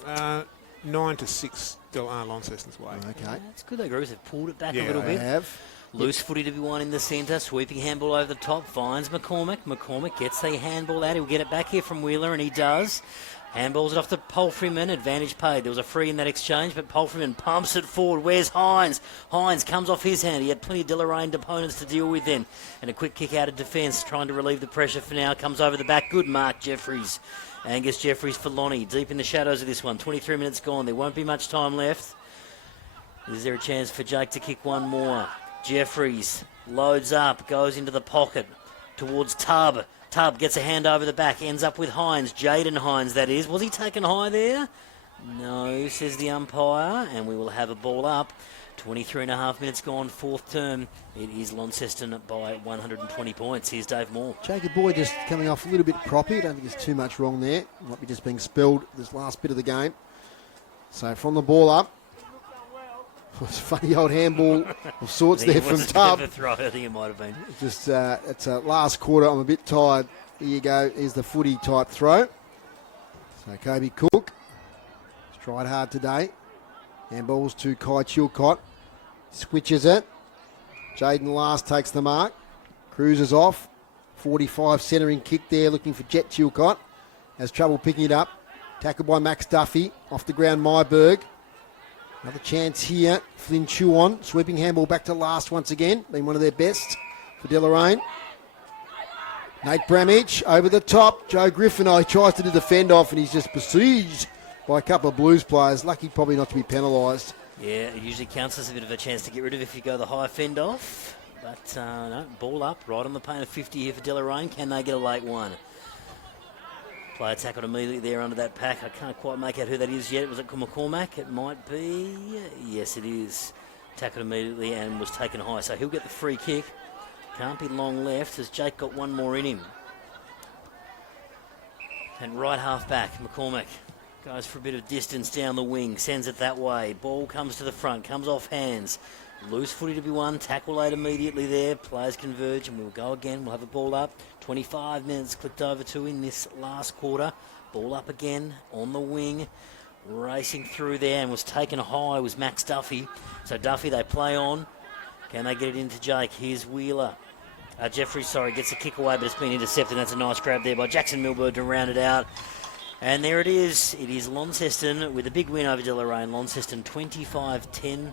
9-6, Launceston's way. Okay. That's good, though, Bruce. They've pulled it back a Yeah, little they bit. have. Loose footy to be won in the centre. Sweeping handball over the top. Finds McCormick. McCormick gets the handball out. He'll get it back here from Wheeler, and he does. Handballs it off to Palfreyman. Advantage paid. There was a free in that exchange, but Palfreyman pumps it forward. Where's Hines? Hines comes off his hand. He had plenty of Deloraine opponents to deal with then. And a quick kick out of defence, trying to relieve the pressure for now. Comes over the back. Good mark, Jeffries. Angus Jeffries for Lonnie. Deep in the shadows of this one. 23 minutes gone. There won't be much time left. Is there a chance for Jake to kick one more? Jeffries loads up, goes into the pocket towards Tubb. Tubb gets a hand over the back, ends up with Hines. Jaden Hines, that is. Was he taken high there? No, says the umpire, and we will have a ball up. 23 and a half minutes gone, fourth term. It is Launceston by 120 points. Here's Dave Moore. Jacob Boyd just coming off a little bit proppy. I don't think there's too much wrong there. Might be just being spilled this last bit of the game. So from the ball up. It's a funny old handball of sorts there from Tubb. I think it might have been. Just it's a last quarter. I'm a bit tired. Here you go. Here's the footy type throw. So Kobe Cook has tried hard today. Handballs to Kai Chilcott. Switches it. Jaden Last takes the mark. Cruises off. 45 centering kick there, looking for Jet Chilcott. Has trouble picking it up. Tackled by Max Duffy. Off the ground, Myberg. Another chance here. Flynn Chuon. Sweeping handball back to Last once again. Been one of their best for Deloraine. Nate Bramage over the top. Joe Griffin, he tries to do the fend off and he's just besieged by a couple of Blues players. Lucky probably not to be penalised. Yeah, it usually counts as a bit of a chance to get rid of if you go the high fend off. But no, ball up, right on the paint of 50 here for Deloraine. Can they get a late one? Player tackled immediately there under that pack. I can't quite make out who that is yet. Was it McCormack? It might be. Yes, it is. Tackled immediately and was taken high. So he'll get the free kick. Can't be long left as Jake got one more in him. And right half back, McCormack goes for a bit of distance down the wing. Sends it that way. Ball comes to the front. Comes off hands. Loose footy to be won. Tackle late immediately there. Players converge and we'll go again. We'll have a ball up. 25 minutes clicked over to in this last quarter. Ball up again on the wing. Racing through there and was taken high was Max Duffy. So Duffy, they play on. Can they get it into Jake? Here's Wheeler. Jeffries, gets a kick away, but it's been intercepted. That's a nice grab there by Jackson Milburn to round it out. And there it is. It is Launceston with a big win over Deloraine. Launceston 25-10.